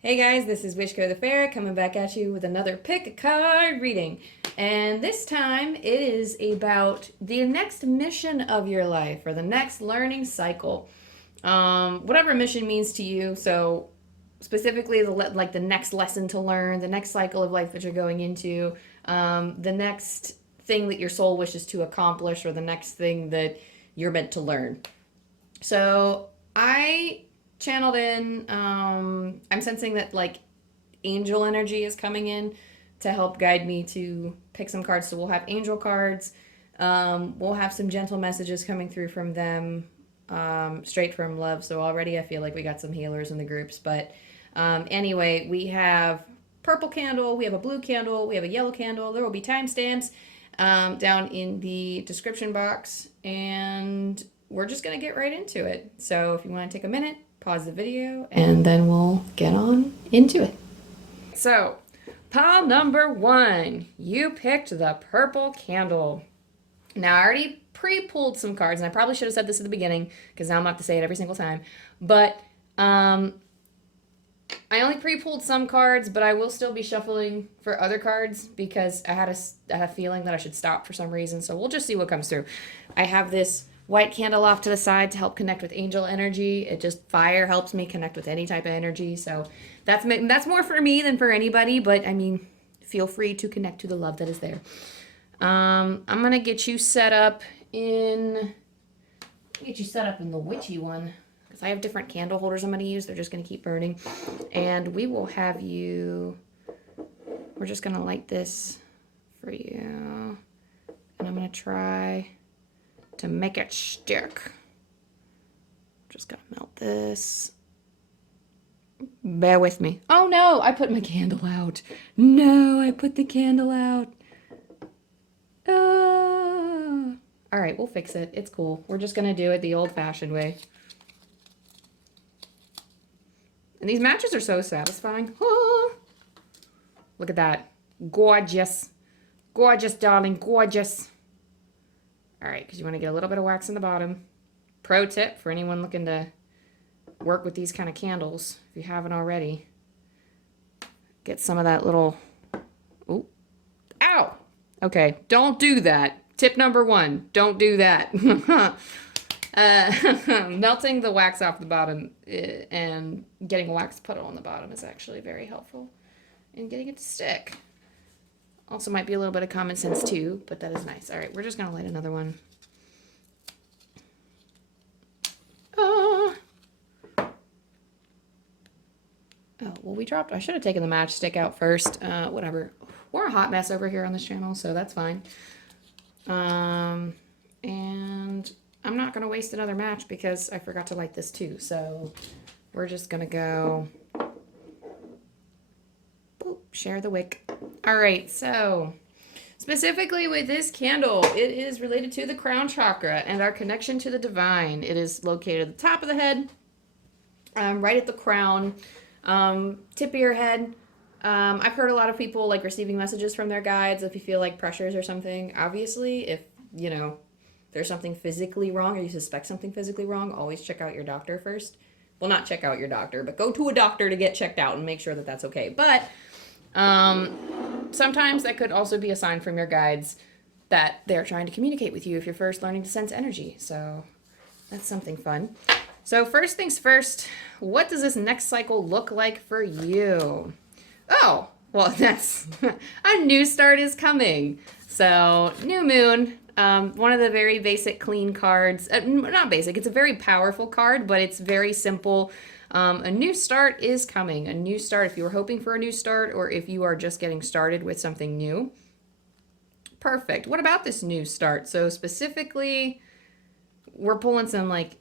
Hey guys, this is wishkotheferret coming back at you with another pick a card reading. And this time it is about the next mission of your life or the next learning cycle. Whatever mission means to you. So specifically the next lesson to learn, the next cycle of life that you're going into, the next thing that your soul wishes to accomplish, or the next thing that you're meant to learn. So I channeled in. I'm sensing that like angel energy is coming in to help guide me to pick some cards. So we'll have angel cards. We'll have some gentle messages coming through from them, straight from love. So already I feel like we got some healers in the groups. But anyway, we have purple candle, we have a blue candle, we have a yellow candle. There will be timestamps down in the description box, and we're just going to get right into it. So if you want to take a minute, pause the video, and then we'll get on into it. So, pile number 1, you picked the purple candle. Now, I already pre-pulled some cards, and I probably should have said this at the beginning, because now I'm going to have to say it every single time. But I only pre-pulled some cards, but I will still be shuffling for other cards because I had a feeling that I should stop for some reason. So we'll just see what comes through. I have this white candle off to the side to help connect with angel energy. It just, fire helps me connect with any type of energy. So that's more for me than for anybody, but I mean, feel free to connect to the love that is there. I'm going to get you set up in the witchy one. I have different candle holders I'm going to use. They're just going to keep burning. And we will have you... We're just going to light this for you. And I'm going to try to make it stick. Just going to melt this. Bear with me. Oh no, I put my candle out. No, I put the candle out. All right, we'll fix it. It's cool. We're just going to do it the old-fashioned way. And these matches are so satisfying. Oh, look at that. Gorgeous. Gorgeous, darling. Gorgeous. All right, because you want to get a little bit of wax in the bottom. Pro tip for anyone looking to work with these kind of candles, if you haven't already. Get some of that little... Ooh. Ow! Okay, don't do that. Tip number 1, don't do that. Melting the wax off the bottom and getting a wax puddle on the bottom is actually very helpful in getting it to stick. Also might be a little bit of common sense too, but that is nice. All right, we're just going to light another one. Oh, well, I should have taken the matchstick out first. Whatever. We're a hot mess over here on this channel, so that's fine. And I'm not going to waste another match because I forgot to light this too. So we're just going to go, boop, share the wick. All right. So specifically with this candle, it is related to the crown chakra and our connection to the divine. It is located at the top of the head, right at the crown, tip of your head. I've heard a lot of people like receiving messages from their guides if you feel like pressures or something. Obviously, if, you know, there's something physically wrong or you suspect something physically wrong, always check out your doctor first. Well, not check out your doctor, but go to a doctor to get checked out and make sure that that's okay. But sometimes that could also be a sign from your guides that they're trying to communicate with you if you're first learning to sense energy. So that's something fun. So first things first, what does this next cycle look like for you? Oh, well, that's a new start is coming. So new moon. One of the very basic clean cards, not basic, it's a very powerful card, but it's very simple. A new start is coming. A new start, if you were hoping for a new start or if you are just getting started with something new. Perfect. What about this new start? So specifically, we're pulling some like,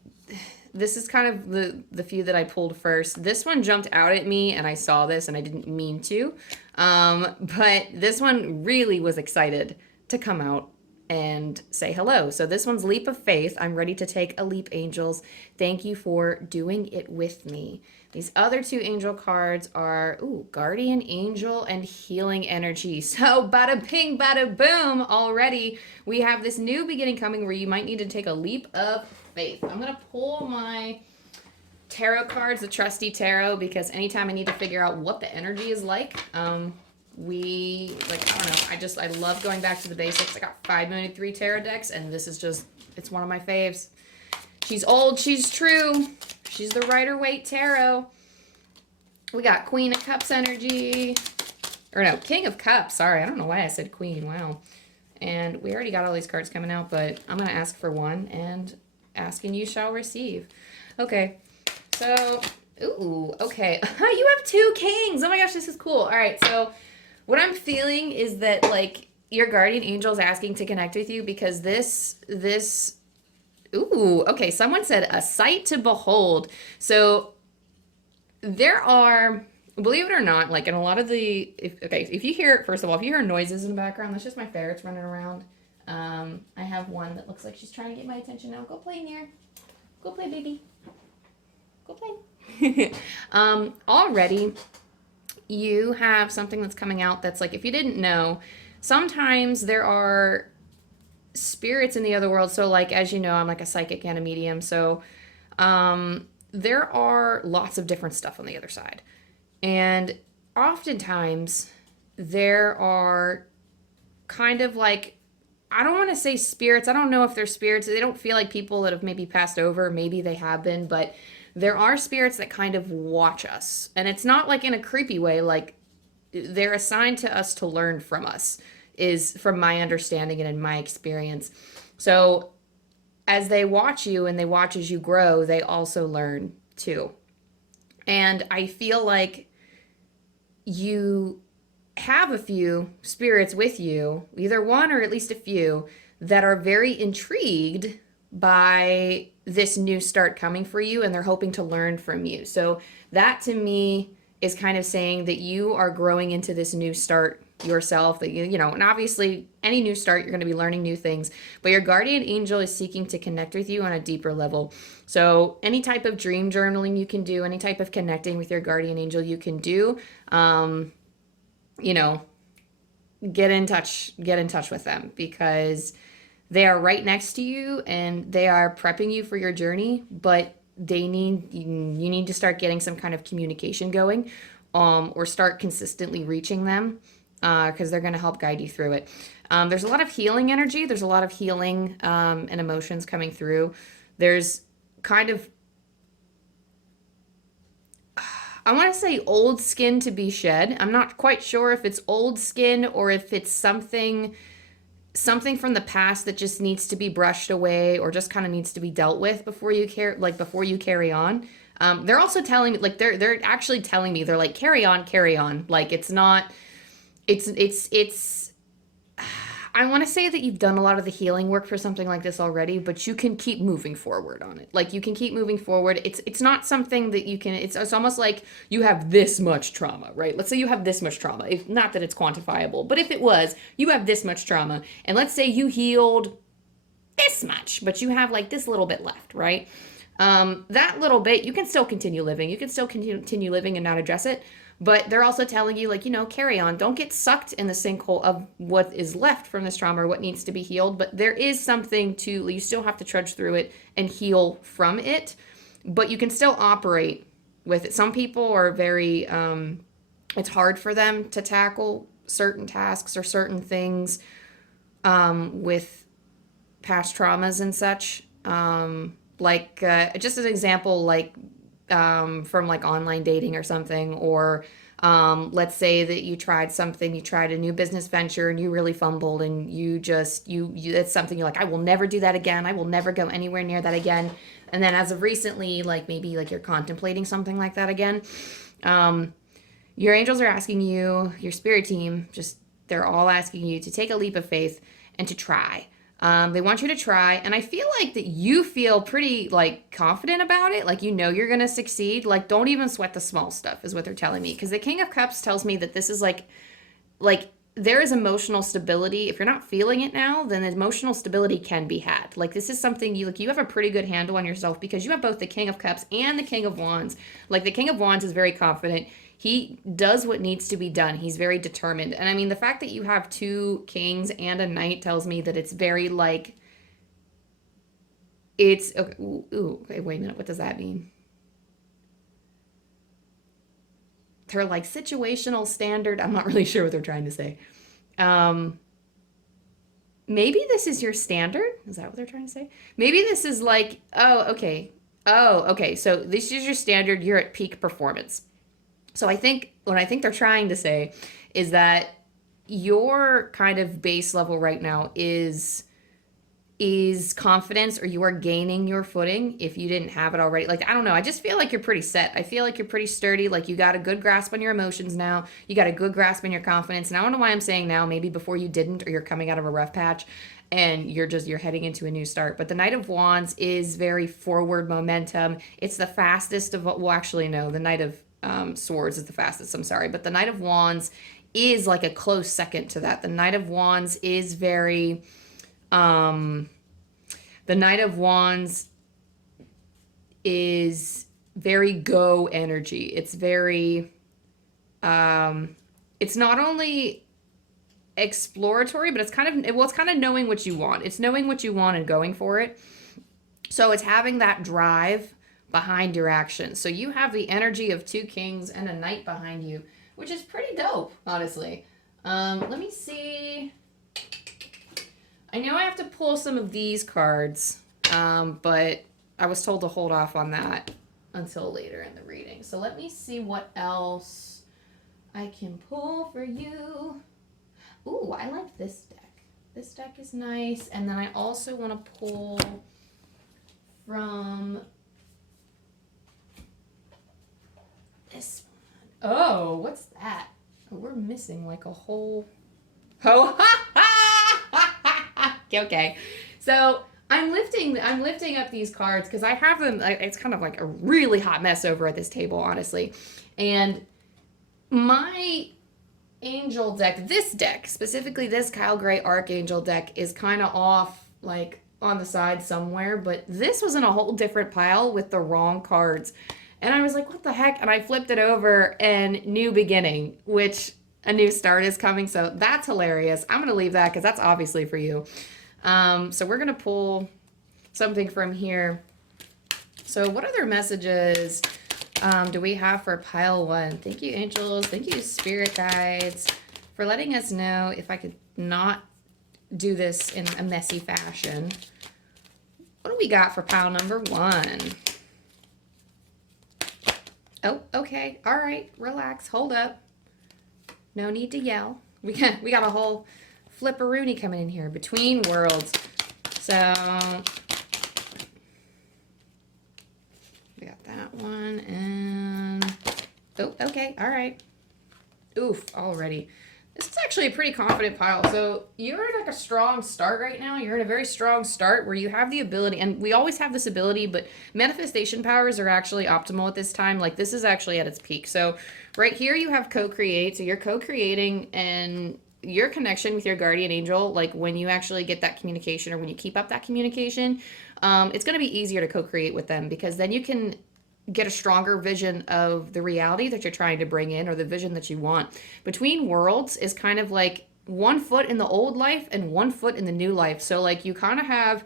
this is kind of the few that I pulled first. This one jumped out at me and I saw this and I didn't mean to. But this one really was excited to come out and say hello. So this one's Leap of Faith. I'm ready to take a leap, angels. Thank you for doing it with me. These other two angel cards are, Guardian Angel and Healing Energy. So bada bing, bada boom, already we have this new beginning coming where you might need to take a leap of faith. I'm going to pull my tarot cards, the trusty tarot, because anytime I need to figure out what the energy is like, I don't know, I love going back to the basics. I got 593 tarot decks, and this is just, it's one of my faves. She's old, she's true. She's the Rider-Waite Tarot. We got Queen of Cups energy. Or no, King of Cups. Sorry, I don't know why I said Queen. Wow. And we already got all these cards coming out, but I'm going to ask for one, and asking you shall receive. Okay. So, ooh, okay. You have 2 kings. Oh my gosh, this is cool. All right, so what I'm feeling is that, like, your guardian angel is asking to connect with you because ooh, okay, someone said a sight to behold. So there are, believe it or not, like in a lot of the, if you hear, first of all, if you hear noises in the background, that's just my ferrets running around. I have one that looks like she's trying to get my attention now. Go play, Near. Go play, baby. Go play. Already, you have something that's coming out that's like, if you didn't know, sometimes there are spirits in the other world. So like, as you know, I'm like a psychic and a medium. So there are lots of different stuff on the other side. And oftentimes there are kind of like, I don't want to say spirits. I don't know if they're spirits. They don't feel like people that have maybe passed over. Maybe they have been, but there are spirits that kind of watch us. And it's not like in a creepy way, like they're assigned to us to learn from us, is from my understanding and in my experience. So as they watch you and they watch as you grow, they also learn too. And I feel like you have a few spirits with you, either one or at least a few, that are very intrigued by this new start coming for you, and they're hoping to learn from you. So that to me is kind of saying that you are growing into this new start yourself, that you know, and obviously any new start, you're going to be learning new things, but your guardian angel is seeking to connect with you on a deeper level. So any type of dream journaling you can do, any type of connecting with your guardian angel you can do, you know, get in touch with them, because they are right next to you and they are prepping you for your journey, but you need to start getting some kind of communication going, or start consistently reaching them, because they're going to help guide you through it. There's a lot of healing energy. There's a lot of healing and emotions coming through. There's kind of, I want to say old skin to be shed. I'm not quite sure if it's old skin or if it's something from the past that just needs to be brushed away, or just kind of needs to be dealt with before you carry on. They're also telling me, like, they're actually telling me, they're like, carry on. Like, it's not, it's I want to say that you've done a lot of the healing work for something like this already, but you can keep moving forward on it. Like, you can keep moving forward. It's not something that you can, it's almost like you have this much trauma, right? Let's say you have this much trauma. If not that it's quantifiable, but if it was, you have this much trauma, and let's say you healed this much, but you have like this little bit left, right? That little bit, you can still continue living. You can still continue living and not address it. But they're also telling you, like, you know, carry on. Don't get sucked in the sinkhole of what is left from this trauma or what needs to be healed. But there is something you still have to trudge through it and heal from it. But you can still operate with it. Some people are very, it's hard for them to tackle certain tasks or certain things with past traumas and such. Just as an example, like, from like online dating or something, or let's say that you tried a new business venture and you really fumbled, and you it's something you're like, I will never do that again. I will never go anywhere near that again. And then as of recently, like maybe like you're contemplating something like that again. Your angels are asking you, your spirit team, they're all asking you to take a leap of faith and to try. They want you to try, and I feel like that you feel pretty, like, confident about it, like, you know you're gonna succeed. Like, don't even sweat the small stuff is what they're telling me, because the King of Cups tells me that this is like there is emotional stability. If you're not feeling it now, then emotional stability can be had. Like, this is something you have a pretty good handle on yourself, because you have both the King of Cups and the King of Wands. Like, the King of Wands is very confident. He does what needs to be done. He's very determined. And I mean, the fact that you have 2 kings and a knight tells me that it's very okay, ooh, okay, wait a minute. What does that mean? their like situational standard. I'm not really sure what they're trying to say. Maybe this is your standard. Is that what they're trying to say? Maybe this is like, oh, okay. Oh, okay. So this is your standard. You're at peak performance. So I think what I think they're trying to say is that your kind of base level right now is confidence, or you are gaining your footing if you didn't have it already. Like, I don't know. I just feel like you're pretty set. I feel like you're pretty sturdy. Like, you got a good grasp on your emotions now. You got a good grasp on your confidence. And I don't know why I'm saying now, maybe before you didn't, or you're coming out of a rough patch and you're heading into a new start. But the Knight of Wands is very forward momentum. It's the fastest of, well, actually, no, the Knight of Swords is the fastest. I'm sorry. But the Knight of Wands is like a close second to that. The Knight of Wands is very, the Knight of Wands is very go energy. It's very, it's not only exploratory, but it's kind of, well, it's kind of knowing what you want. It's knowing what you want and going for it. So it's having that drive behind your actions. So you have the energy of 2 kings and a knight behind you, which is pretty dope, honestly. Let me see. I know I have to pull some of these cards, but I was told to hold off on that until later in the reading. So let me see what else I can pull for you. Ooh, I like this deck. This deck is nice. And then I also want to pull from this one. Oh, what's that? Oh, we're missing like a whole... Oh, okay. So I'm lifting up these cards because I have them. It's kind of like a really hot mess over at this table, honestly. And my angel deck, this deck, specifically this Kyle Gray Archangel deck, is kind of off, like, on the side somewhere. But this was in a whole different pile with the wrong cards. And I was like, what the heck? And I flipped it over, and New Beginning, which a new start is coming. So that's hilarious. I'm going to leave that because that's obviously for you. So we're going to pull something from here. So what other messages do we have for pile 1? Thank you, angels. Thank you, spirit guides, for letting us know if I could not do this in a messy fashion. What do we got for pile number 1? Oh, okay. All right. Relax. Hold up. No need to yell. We got a whole flipperoonie coming in here. Between Worlds. So we got that one, and oh, okay. All right. Oof, already. This is actually a pretty confident pile. So you're in like a strong start right now. You're in a very strong start where you have the ability, and we always have this ability, but manifestation powers are actually optimal at this time. Like, this is actually at its peak. So right here you have co-create. So you're co-creating, and your connection with your guardian angel, like when you actually get that communication, or when you keep up that communication, it's going to be easier to co-create with them, because then you can get a stronger vision of the reality that you're trying to bring in, or the vision that you want. Between Worlds is kind of like 1 foot in the old life and 1 foot in the new life. So like you kind of have,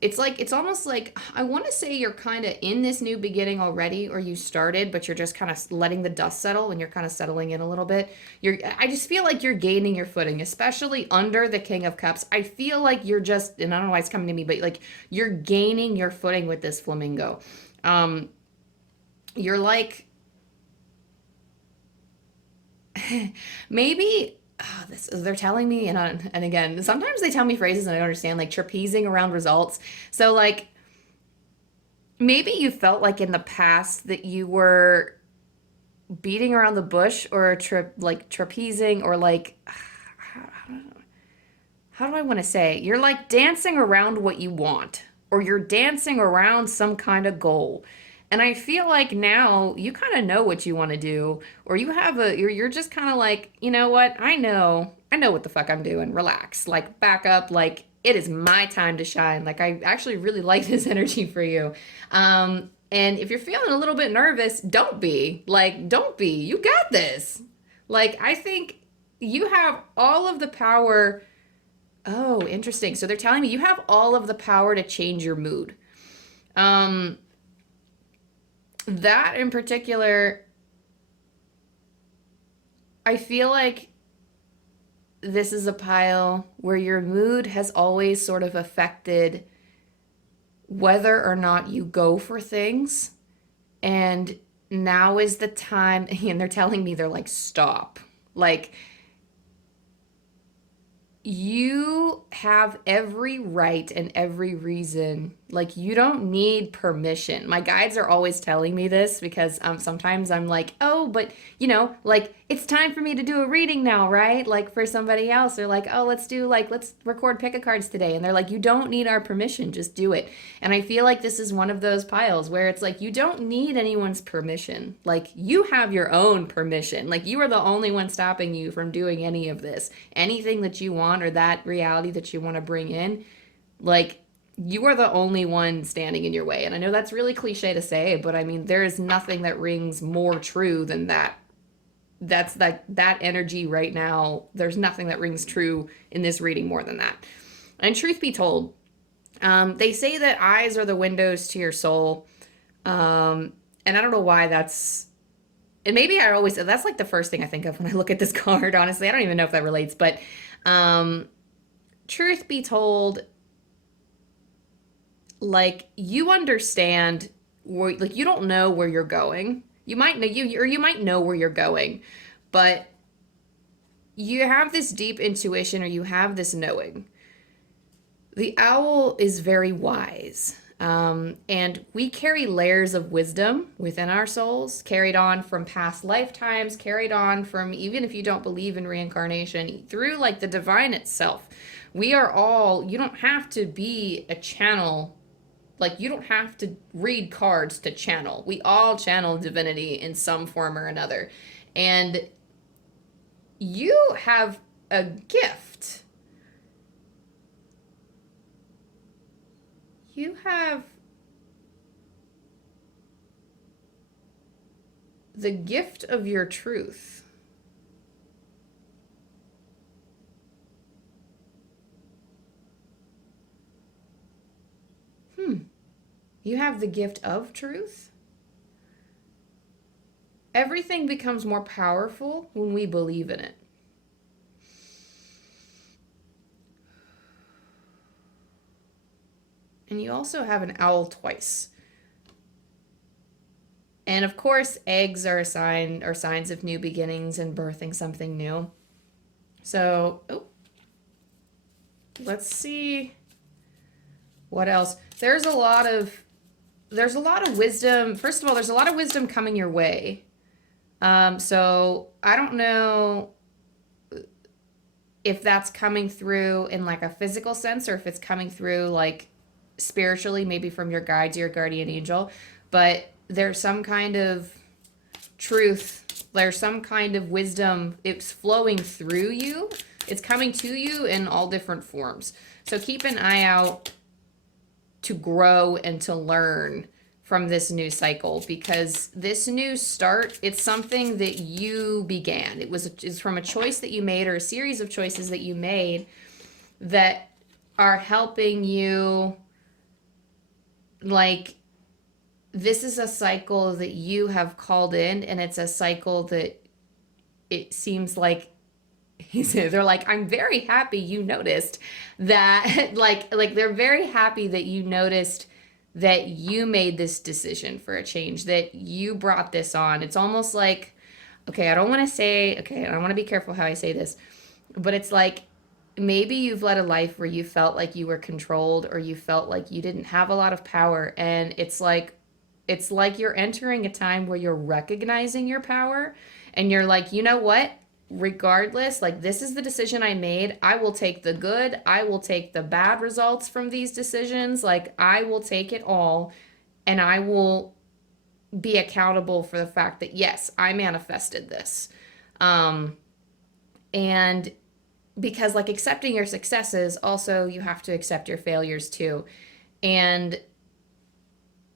it's almost like, I want to say you're kind of in this new beginning already, or you started, but you're just kind of letting the dust settle, and you're kind of settling in a little bit. I just feel like you're gaining your footing, especially under the King of Cups. I feel like you're just, and I don't know why it's coming to me, but like you're gaining your footing with this flamingo. You're like, maybe, they're telling me, and again, sometimes they tell me phrases and I don't understand, like trapezing around results. So like, maybe you felt like in the past that you were beating around the bush, or trapezing, or like, how do I want to say? You're like dancing around what you want, or you're dancing around some kind of goal. And I feel like now you kind of know what you want to do, or you have you're just kind of like, you know what? I know what the fuck I'm doing. Relax, like back up. Like, it is my time to shine. Like, I actually really like this energy for you. And if you're feeling a little bit nervous, don't be. You got this. Like, I think you have all of the power. Oh, interesting. So they're telling me you have all of the power to change your mood. That in particular, I feel like this is a pile where your mood has always sort of affected whether or not you go for things. And now is the time, and they're telling me, they're like, stop. Like, you have every right and every reason. Like, you don't need permission. My guides are always telling me this because sometimes I'm like, oh, but like, it's time for me to do a reading now, right? Like, for somebody else, they're like, oh, let's record pick a cards today. And they're like, you don't need our permission, just do it. And I feel like this is one of those piles where it's like, you don't need anyone's permission. Like, you have your own permission. Like, you are the only one stopping you from doing any of this. Anything that you want or that reality that you want to bring in, like, you are the only one standing in your way. And I know that's really cliche to say, but I mean, there is nothing that rings more true than that. That's that energy right now. There's nothing that rings true in this reading more than that. And truth be told, they say that eyes are the windows to your soul. And I don't know why that's, and maybe I always, that's like the first thing I think of when I look at this card, honestly. I don't even know if that relates, but truth be told, like, you understand where, like, you don't know where you're going. You might know you might know where you're going, but you have this deep intuition, or you have this knowing. The owl is very wise. And we carry layers of wisdom within our souls, carried on from past lifetimes, carried on from, even if you don't believe in reincarnation, through like the divine itself. We are all, you don't have to be a channel. Like, you don't have to read cards to channel. We all channel divinity in some form or another. And you have a gift. You have the gift of your truth. You have the gift of truth. Everything becomes more powerful when we believe in it. And you also have an owl twice. And of course, eggs are a sign, or signs of new beginnings and birthing something new. So, let's see what else. There's a lot of wisdom. First of all, there's a lot of wisdom coming your way. So I don't know if that's coming through in like a physical sense, or if it's coming through like spiritually, maybe from your guides, your guardian angel. But there's some kind of truth. There's some kind of wisdom. It's flowing through you. It's coming to you in all different forms. So keep an eye out to grow and to learn from this new cycle, because this new start, it's something that you began. It's from a choice that you made, or a series of choices that you made, that are helping you. Like, this is a cycle that you have called in, and it's a cycle that it seems like they're like, I'm very happy you noticed that. like they're very happy that you noticed that you made this decision for a change, that you brought this on. It's almost like, I don't want to be careful how I say this, but it's like, maybe you've led a life where you felt like you were controlled, or you felt like you didn't have a lot of power. And it's like you're entering a time where you're recognizing your power, and you're like, you know what? Regardless, like, this is the decision I made. I will take the good. I will take the bad results from these decisions. Like, I will take it all, and I will be accountable for the fact that, yes, I manifested this. And because, like, accepting your successes, also you have to accept your failures too. And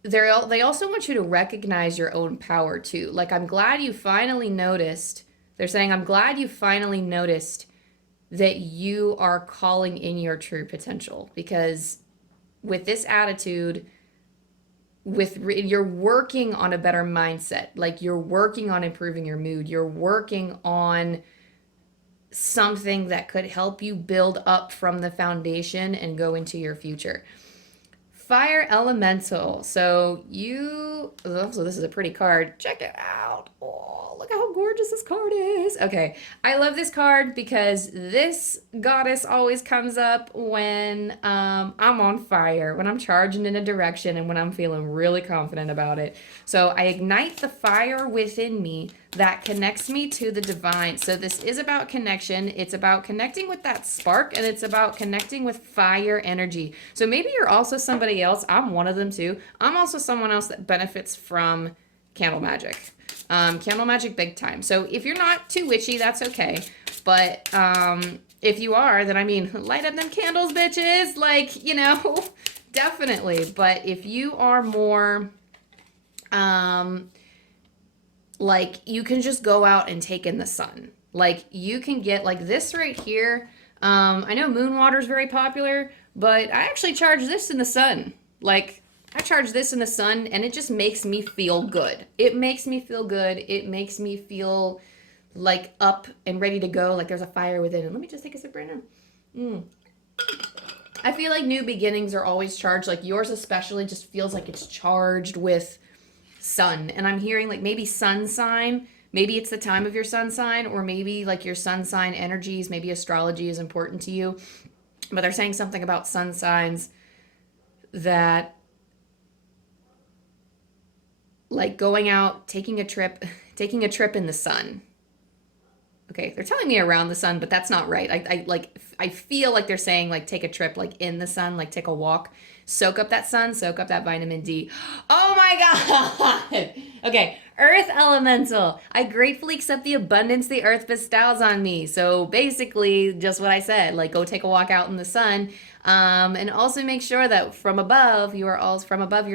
they also want you to recognize your own power too. Like, I'm glad you finally noticed. They're saying, I'm glad you finally noticed that you are calling in your true potential, because with this attitude, you're working on a better mindset. Like you're working on improving your mood. You're working on something that could help you build up from the foundation and go into your future. Fire elemental. So this is a pretty card. Check it out. Oh, look how gorgeous this card is. Okay. I love this card because this goddess always comes up when I'm on fire, when I'm charging in a direction and when I'm feeling really confident about it. So I ignite the fire within me that connects me to the divine. So this is about connection. It's about connecting with that spark, and it's about connecting with fire energy. So maybe you're also somebody else. I'm one of them too. I'm also someone else that benefits from candle magic. Candle magic big time. So if you're not too witchy, that's okay. But if you are, then I mean, light up them candles, bitches. Like, you know, definitely. But if you are more like you can just go out and take in the sun. Like you can get like this right here. I know moon water is very popular, but I actually charge this in the sun. Like I charge this in the sun and it just makes me feel good. It makes me feel good. It makes me feel like up and ready to go. Like there's a fire within it. Let me just take a sip right now. I feel like new beginnings are always charged. Like yours especially just feels like it's charged with sun. And I'm hearing like maybe sun sign, maybe it's the time of your sun sign, or maybe like your sun sign energies, maybe astrology is important to you. But they're saying something about sun signs that like going out, taking a trip in the sun. Okay, they're telling me around the sun, but that's not right. I feel like they're saying like take a trip like in the sun, like take a walk, soak up that sun, soak up that vitamin D. Oh my God. Okay, earth elemental. I gratefully accept the abundance the earth bestows on me. So basically just what I said, like go take a walk out in the sun. And also make sure that from above, you're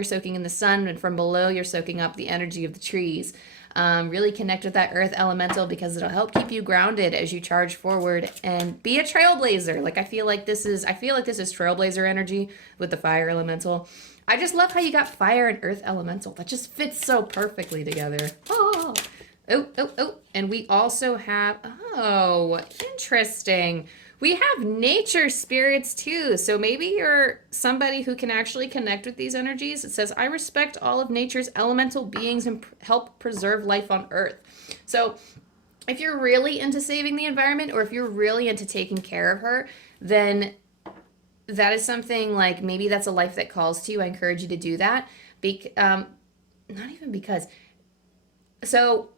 soaking in the sun, and from below you're soaking up the energy of the trees. Really connect with that earth elemental because it'll help keep you grounded as you charge forward and be a trailblazer. Like I feel like this is trailblazer energy with the fire elemental. I just love how you got fire and earth elemental. That just fits so perfectly together. Oh. And we also have, interesting. We have nature spirits too. So maybe you're somebody who can actually connect with these energies. It says, I respect all of nature's elemental beings and help preserve life on earth. So if you're really into saving the environment, or if you're really into taking care of her, then that is something like maybe that's a life that calls to you. I encourage you to do that. Not even because. So,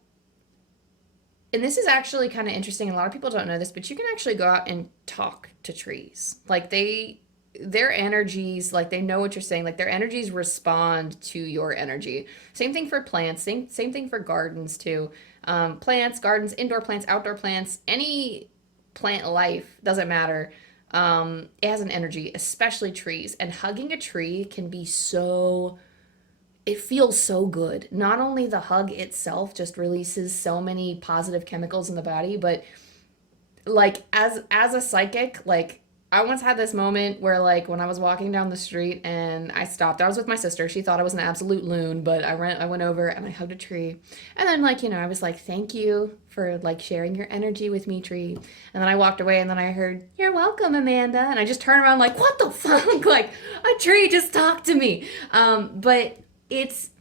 and this is actually kind of interesting. A lot of people don't know this, but you can actually go out and talk to trees. Like their energies, like they know what you're saying. Like their energies respond to your energy. Same thing for plants. Same thing for gardens too. Plants, gardens, indoor plants, outdoor plants, any plant life, doesn't matter. It has an energy, especially trees. And hugging a tree can be it feels so good. Not only the hug itself just releases so many positive chemicals in the body, but like as a psychic, like I once had this moment where like when I was walking down the street and I stopped. I was with my sister. She thought I was an absolute loon, but I went over and I hugged a tree. And then like, I was like, thank you for like sharing your energy with me, tree. And then I walked away and then I heard, you're welcome, Amanda. And I just turned around like, what the fuck? Like a tree just talked to me. But it's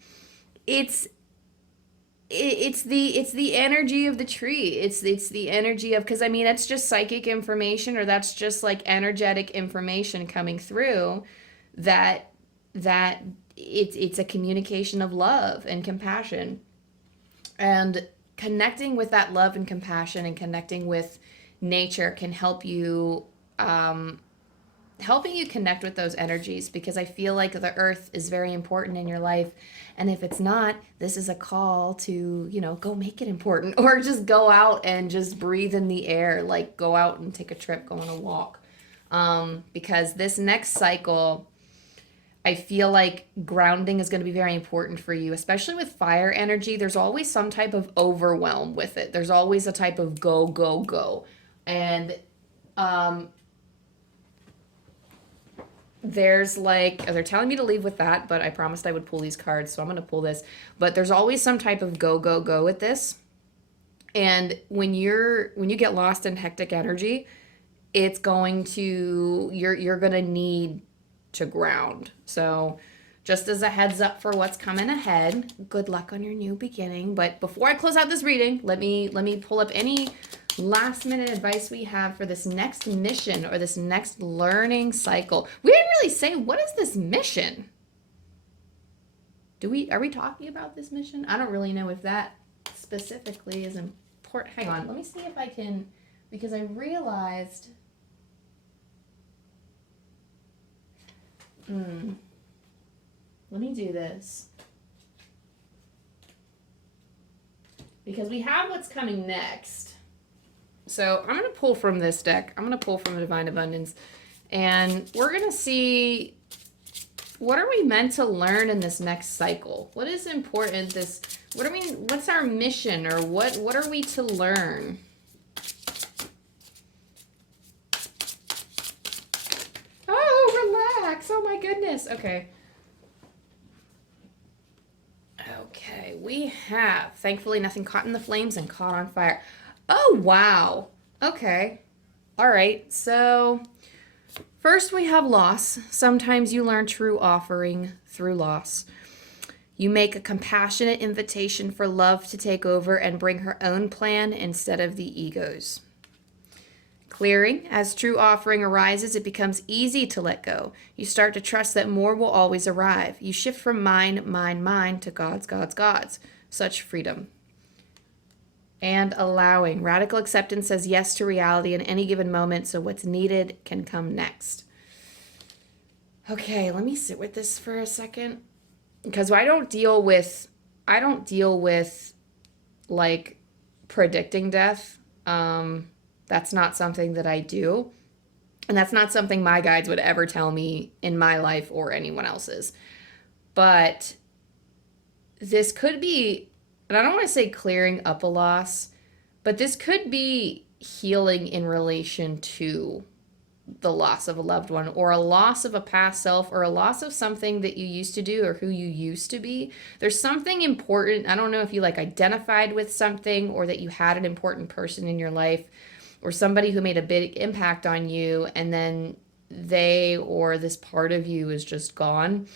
the energy of the tree. It's the energy of, because I mean that's just psychic information, or that's just like energetic information coming through that it's a communication of love and compassion, and connecting with that love and compassion and connecting with nature can help you helping you connect with those energies, because I feel like the earth is very important in your life. And if it's not, this is a call to, go make it important, or just go out and just breathe in the air, like go out and take a trip, go on a walk. Because this next cycle, I feel like grounding is going to be very important for you, especially with fire energy. There's always some type of overwhelm with it. There's always a type of go, go, go. And, there's like, they're telling me to leave with that, but I promised I would pull these cards, so I'm going to pull this. But there's always some type of go, go, go with this. And when you get lost in hectic energy, it's going to, you're going to need to ground. So just as a heads up for what's coming ahead, good luck on your new beginning. But before I close out this reading, let me pull up any last minute advice we have for this next mission or this next learning cycle. We didn't really say, what is this mission? Are we talking about this mission? I don't really know if that specifically is important. Hang on, let me see if I can, because I realized, let me do this. Because we have what's coming next. So I'm going to pull from this deck. I'm going to pull from the Divine Abundance. And we're going to see, what are we meant to learn in this next cycle? What is important? What's our mission, or what are we to learn? Oh, relax. Oh my goodness. Okay. Okay, we have, thankfully, nothing caught in the flames and caught on fire. Oh, wow. Okay. All right. So first we have loss. Sometimes you learn true offering through loss. You make a compassionate invitation for love to take over and bring her own plan instead of the ego's. Clearing. As true offering arises, it becomes easy to let go. You start to trust that more will always arrive. You shift from mine, mine, mine to God's, God's, God's. Such freedom. And allowing. Radical acceptance says yes to reality in any given moment, so what's needed can come next. Okay, let me sit with this for a second. Because I don't deal with like predicting death. That's not something that I do. And that's not something my guides would ever tell me in my life or anyone else's. But this could be, and I don't want to say clearing up a loss, but this could be healing in relation to the loss of a loved one, or a loss of a past self, or a loss of something that you used to do or who you used to be. There's something important. I don't know if you like identified with something, or that you had an important person in your life, or somebody who made a big impact on you, and then they or this part of you is just gone.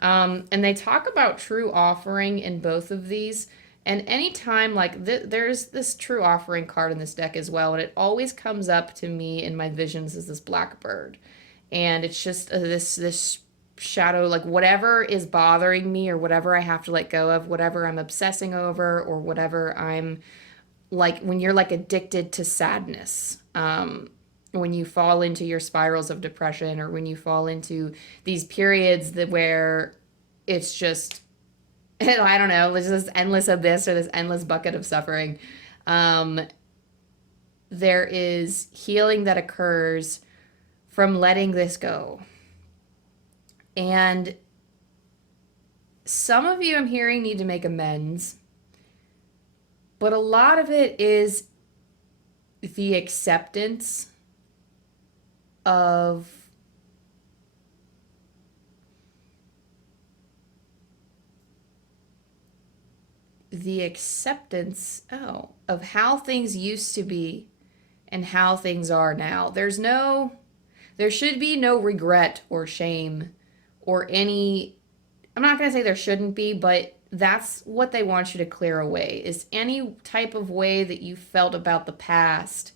And they talk about true offering in both of these. And anytime, like, there's this true offering card in this deck as well, and it always comes up to me in my visions as this black bird. And it's just this shadow, like whatever is bothering me, or whatever I have to let go of, whatever I'm obsessing over, or whatever I'm, like when you're like addicted to sadness, when you fall into your spirals of depression, or when you fall into these periods where it's just, I don't know, there's this endless abyss or this endless bucket of suffering. There is healing that occurs from letting this go. And some of you, I'm hearing, need to make amends. But a lot of it is the acceptance of of how things used to be and how things are now. There should be no regret or shame or any, I'm not going to say there shouldn't be, but that's what they want you to clear away, is any type of way that you felt about the past.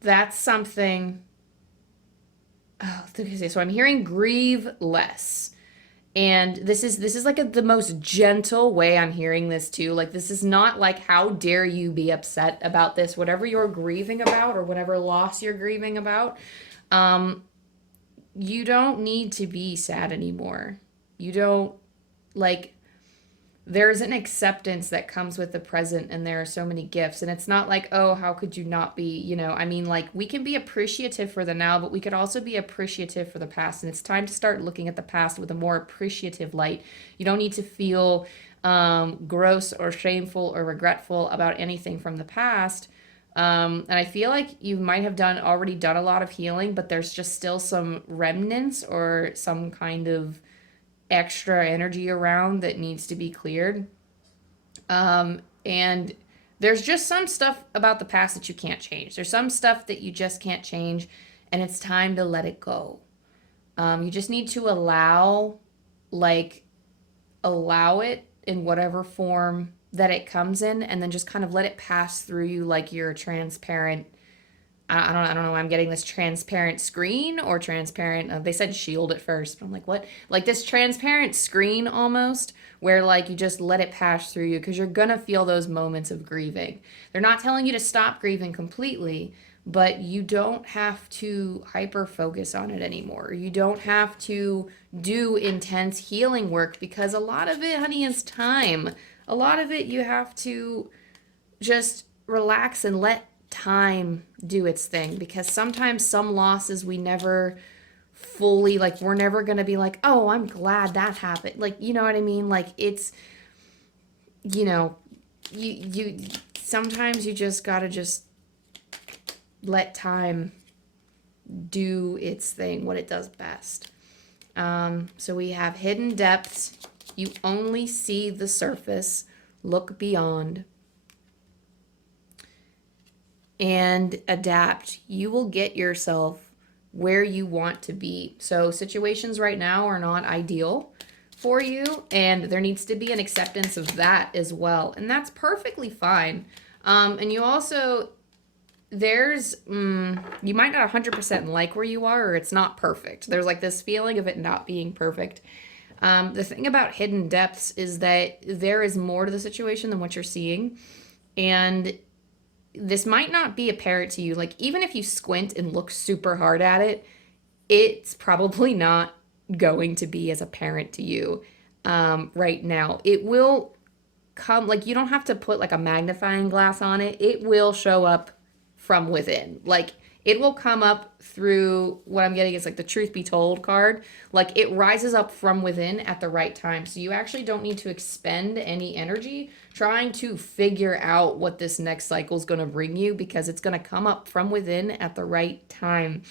That's something. Oh, okay, so I'm hearing grieve less. And this is like the most gentle way I'm hearing this too. Like, this is not like, how dare you be upset about this, whatever you're grieving about or whatever loss you're grieving about. You don't need to be sad anymore. You don't, like, there's an acceptance that comes with the present, and there are so many gifts. And it's not like, oh, how could you not be, I mean, like, we can be appreciative for the now, but we could also be appreciative for the past. And it's time to start looking at the past with a more appreciative light. You don't need to feel gross or shameful or regretful about anything from the past. And I feel like you might have already done a lot of healing, but there's just still some remnants or some kind of extra energy around that needs to be cleared. And there's just some stuff about the past that you can't change. There's some stuff that you just can't change, and it's time to let it go. You just need to allow it in whatever form that it comes in, and then just kind of let it pass through you like you're a transparent. I don't know. I'm getting this transparent screen or transparent. They said shield at first, but I'm like, what? Like this transparent screen almost, where like you just let it pass through you, because you're gonna feel those moments of grieving. They're not telling you to stop grieving completely, but you don't have to hyper focus on it anymore. You don't have to do intense healing work, because a lot of it, honey, is time. A lot of it you have to just relax and let time do its thing, because sometimes some losses we never fully, like, we're never going to be like, oh, I'm glad that happened. Like, you know what I mean? Like, it's, you know, you sometimes you just got to just let time do its thing, what it does best. So we have hidden depths. You only see the surface. Look beyond. And adapt. You will get yourself where you want to be. So situations right now are not ideal for you, and there needs to be an acceptance of that as well. And that's perfectly fine. And you also, you might not 100% like where you are, or it's not perfect. There's like this feeling of it not being perfect. The thing about hidden depths is that there is more to the situation than what you're seeing. And this might not be apparent to you. Like, even if you squint and look super hard at it, it's probably not going to be as apparent to you right now. It will come, like, you don't have to put like a magnifying glass on it. It will show up from within. Like, it will come up through, what I'm getting is like the truth be told card. Like, it rises up from within at the right time. So you actually don't need to expend any energy trying to figure out what this next cycle is going to bring you, because it's going to come up from within at the right time.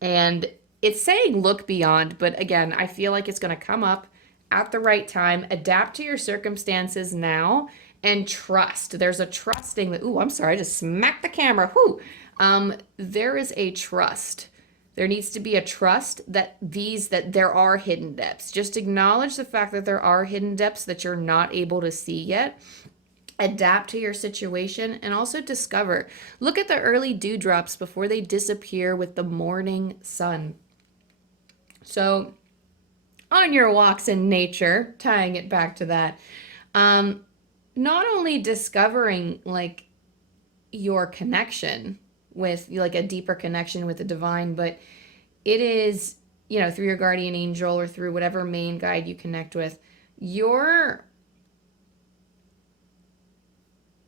And it's saying look beyond, but again, I feel like it's going to come up at the right time. Adapt to your circumstances now and trust. There's a trusting that, ooh, I'm sorry, I just smacked the camera. Whoo. There is a trust. There needs to be a trust that there are hidden depths. Just acknowledge the fact that there are hidden depths that you're not able to see yet. Adapt to your situation, and also discover. Look at the early dewdrops before they disappear with the morning sun. So on your walks in nature, tying it back to that, not only discovering like your connection with, like, a deeper connection with the divine, but it is, you know, through your guardian angel or through whatever main guide you connect with,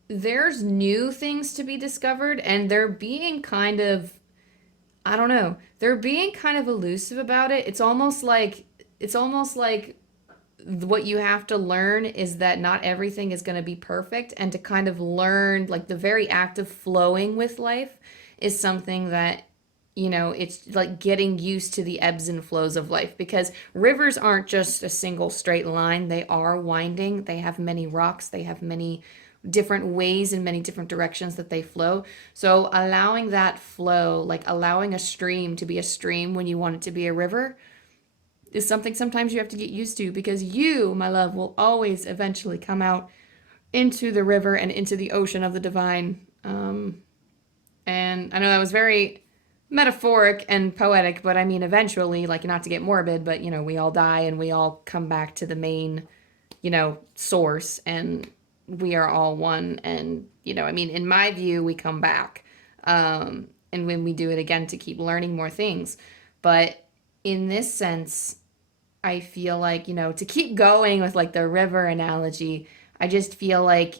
there's new things to be discovered, and they're being kind of, I don't know, they're being kind of elusive about it. It's almost like what you have to learn is that not everything is going to be perfect, and to kind of learn, like, the very act of flowing with life is something that, you know, it's like getting used to the ebbs and flows of life, because rivers aren't just a single straight line. They are winding. They have many rocks. They have many different ways and many different directions that they flow. So allowing that flow, like allowing a stream to be a stream when you want it to be a river, is something sometimes you have to get used to, because you, my love, will always eventually come out into the river and into the ocean of the divine. And I know that was very metaphoric and poetic, but I mean, eventually, like, not to get morbid, but, you know, we all die and we all come back to the main, you know, source, and we are all one. And, you know, I mean, in my view, we come back. And when we do it again to keep learning more things. But in this sense, I feel like, you know, to keep going with like the river analogy, I just feel like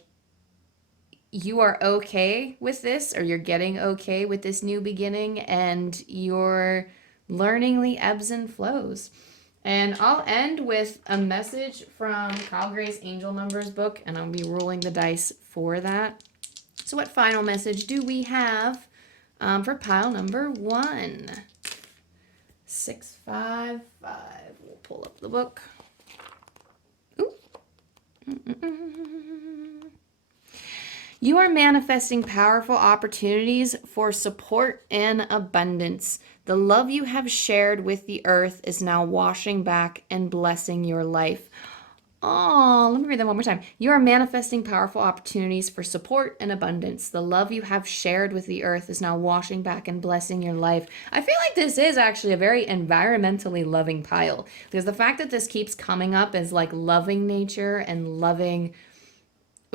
you are okay with this, or you're getting okay with this new beginning, and you're learning the ebbs and flows. And I'll end with a message from Kyle Gray's Angel Numbers book, and I'll be rolling the dice for that. So what final message do we have for pile number 1? 655. We'll pull up the book. Ooh. You are manifesting powerful opportunities for support and abundance. The love you have shared with the earth is now washing back and blessing your life. Oh, let me read that one more time. You are manifesting powerful opportunities for support and abundance. The love you have shared with the earth is now washing back and blessing your life. I feel like this is actually a very environmentally loving pile, because the fact that this keeps coming up as like loving nature and loving,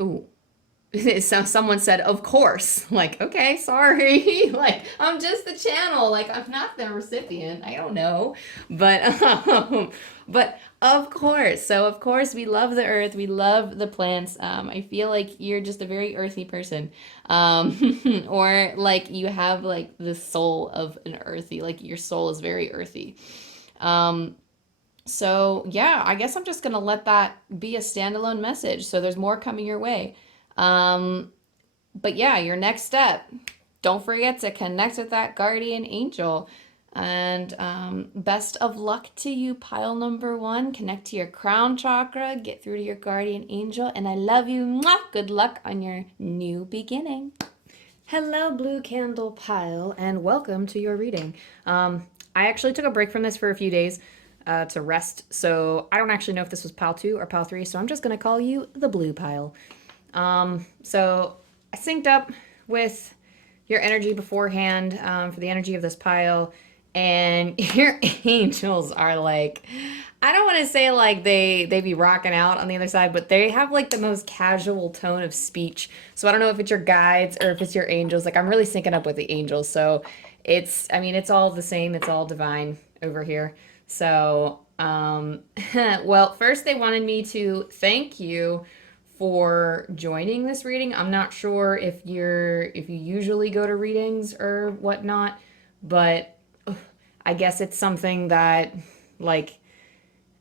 ooh, so someone said, of course. Like, okay, sorry. Like, I'm just the channel. Like, I'm not the recipient. I don't know. But of course. So, of course, we love the earth. We love the plants. I feel like you're just a very earthy person. Or like you have like the soul of an earthy, like your soul is very earthy. So yeah, I guess I'm just going to let that be a standalone message. So there's more coming your way. But yeah, your next step, don't forget to connect with that guardian angel. And best of luck to you, pile number 1. Connect to your crown chakra, get through to your guardian angel, and I love you. Mwah! Good luck on your new beginning. Hello, blue candle pile, and welcome to your reading. I actually took a break from this for a few days to rest, so I don't actually know if this was pile 2 or pile 3, so I'm just going to call you the blue pile. So I synced up with your energy beforehand for the energy of this pile, and your angels are like, I don't want to say like they be rocking out on the other side, but they have like the most casual tone of speech. So I don't know if it's your guides or if it's your angels. Like I'm really syncing up with the angels. So it's all the same. It's all divine over here. So, well, first they wanted me to thank you for joining this reading. I'm not sure if you usually go to readings or whatnot, but I guess it's something that like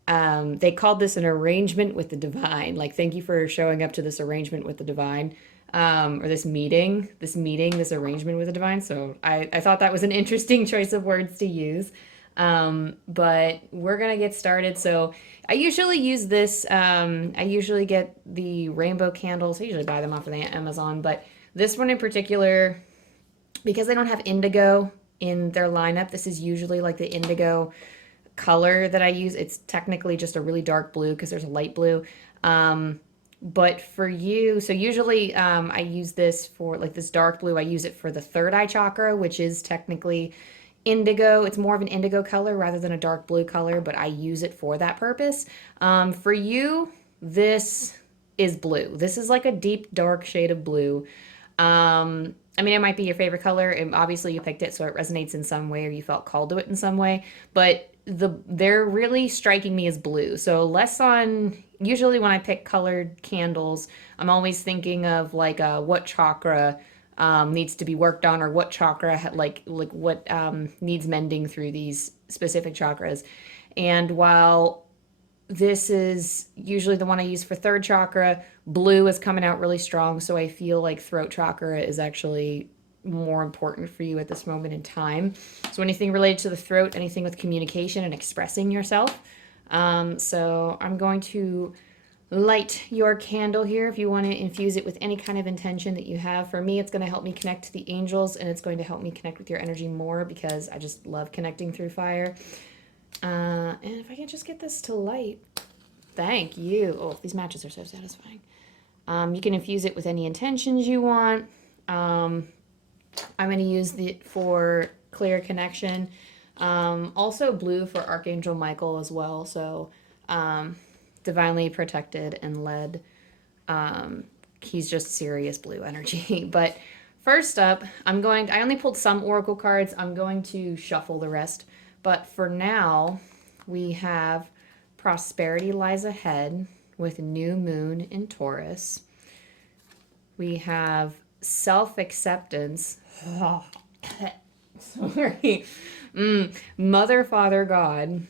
they called this an arrangement with the divine. Like, thank you for showing up to this arrangement with the divine, or this arrangement with the divine. So I thought that was an interesting choice of words to use. But we're gonna get started. So I usually use this. I usually get the rainbow candles. I usually buy them off of Amazon, but this one in particular, because they don't have indigo in their lineup, this is usually like the indigo color that I use. It's technically just a really dark blue because there's a light blue. But for you, so usually I use this for like this dark blue. I use it for the third eye chakra, which is technically indigo. It's more of an indigo color rather than a dark blue color, but I use it for that purpose. For you, this is blue. This is like a deep, dark shade of blue. I mean, it might be your favorite color, and obviously you picked it, so it resonates in some way, or you felt called to it in some way. But they're really striking me as blue. So less on, usually when I pick colored candles, I'm always thinking of like what chakra needs to be worked on, or what chakra like what needs mending through these specific chakras. And while this is usually the one I use for third chakra, blue is coming out really strong, so I feel like throat chakra is actually more important for you at this moment in time. So anything related to the throat, anything with communication and expressing yourself. So I'm going to light your candle here if you want to infuse it with any kind of intention that you have. For me, it's going to help me connect to the angels, and it's going to help me connect with your energy more because I just love connecting through fire. And if I can just get this to light. Thank you. Oh, these matches are so satisfying. You can infuse it with any intentions you want. I'm going to use it for clear connection. Also blue for Archangel Michael as well. So divinely protected and led. He's just serious blue energy. But first up, I only pulled some oracle cards. I'm going to shuffle the rest. But for now, we have prosperity lies ahead with new moon in Taurus. We have self-acceptance. Oh, sorry. Mother, Father, God.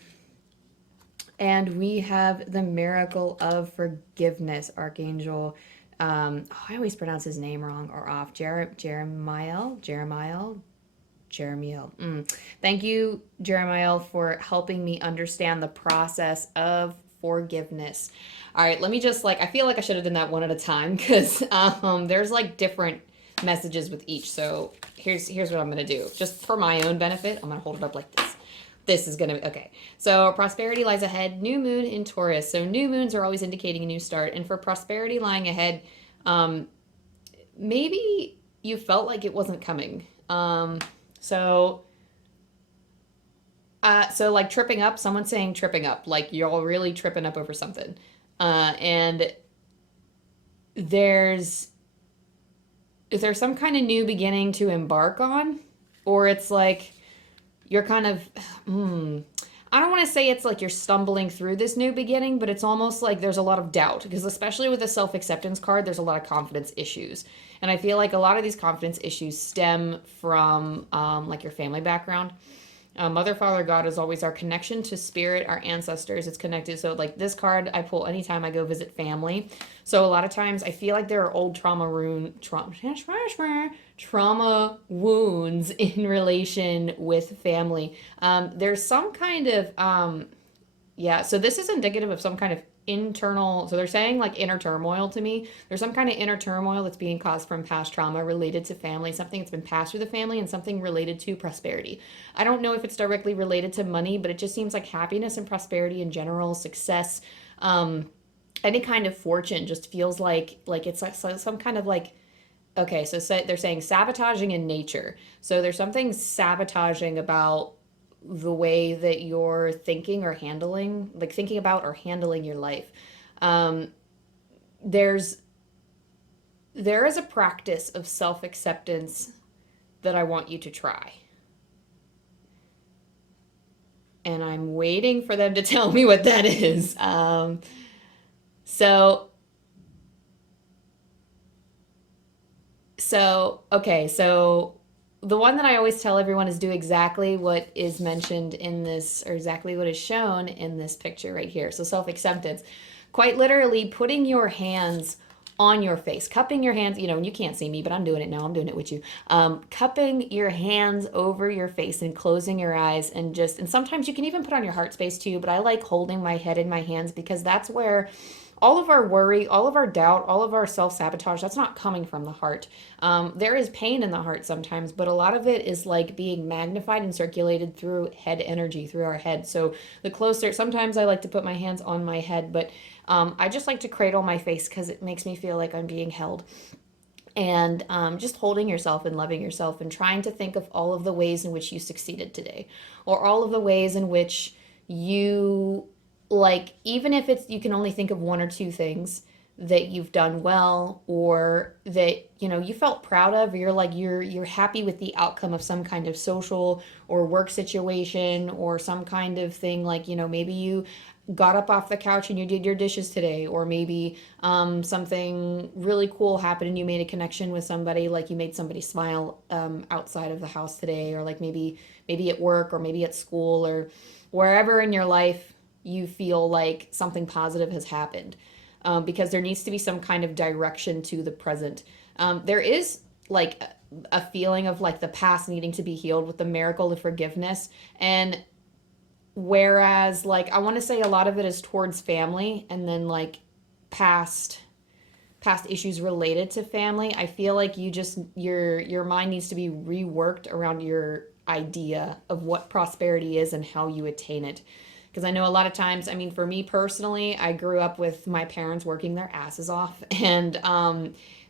And we have the miracle of forgiveness, Archangel I always pronounce his name wrong or off. Jeremiah. Thank you, Jeremiah, for helping me understand the process of forgiveness. All right, let me just I feel like I should have done that one at a time because there's different messages with each. So here's what I'm gonna do, just for my own benefit. I'm gonna hold it up like this. This is gonna be okay. So prosperity lies ahead. New moon in Taurus. So new moons are always indicating a new start, and for prosperity lying ahead, maybe you felt like it wasn't coming. So tripping up, someone's saying tripping up, like you're all really tripping up over something. And there's some kind of new beginning to embark on, or it's like you're kind of, I don't want to say it's like you're stumbling through this new beginning, but it's almost like there's a lot of doubt, because especially with the self-acceptance card, there's a lot of confidence issues. And I feel like a lot of these confidence issues stem from your family background. Mother, Father, God is always our connection to spirit, our ancestors. It's connected. So this card I pull anytime I go visit family. So a lot of times I feel like there are old trauma wounds in relation with family. There's some kind of, so this is indicative of some kind of internal, so they're saying inner turmoil to me. There's some kind of inner turmoil that's being caused from past trauma related to family, something that's been passed through the family, and something related to prosperity. I don't know if it's directly related to money, but it just seems like happiness and prosperity in general, success, any kind of fortune just feels like it's some kind of okay, so they're saying sabotaging in nature. So there's something sabotaging about the way that you're thinking or handling, thinking about or handling your life. There is a practice of self-acceptance that I want you to try. And I'm waiting for them to tell me what that is. Okay, so the one that I always tell everyone is do exactly what is mentioned in this, or exactly what is shown in this picture right here. So self-acceptance, quite literally putting your hands on your face, cupping your hands, and you can't see me, but I'm doing it now. I'm doing it with you. Cupping your hands over your face and closing your eyes, and sometimes you can even put on your heart space too, but I like holding my head in my hands because that's where all of our worry, all of our doubt, all of our self-sabotage, that's not coming from the heart. There is pain in the heart sometimes, but a lot of it is being magnified and circulated through head energy, through our head. So the closer, sometimes I like to put my hands on my head, but I just like to cradle my face because it makes me feel like I'm being held. And just holding yourself and loving yourself and trying to think of all of the ways in which you succeeded today, or all of the ways in which you, even if you can only think of one or two things that you've done well, or that you felt proud of, or you're happy with the outcome of some kind of social or work situation, or some kind of thing, maybe you got up off the couch and you did your dishes today, or maybe something really cool happened and you made a connection with somebody, you made somebody smile outside of the house today, or maybe at work, or maybe at school, or wherever in your life you feel like something positive has happened, because there needs to be some kind of direction to the present. There is a feeling of the past needing to be healed with the miracle of forgiveness, and whereas I want to say a lot of it is towards family, and then past issues related to family. I feel like your mind needs to be reworked around your idea of what prosperity is and how you attain it. Because I know a lot of times, for me personally, I grew up with my parents working their asses off. And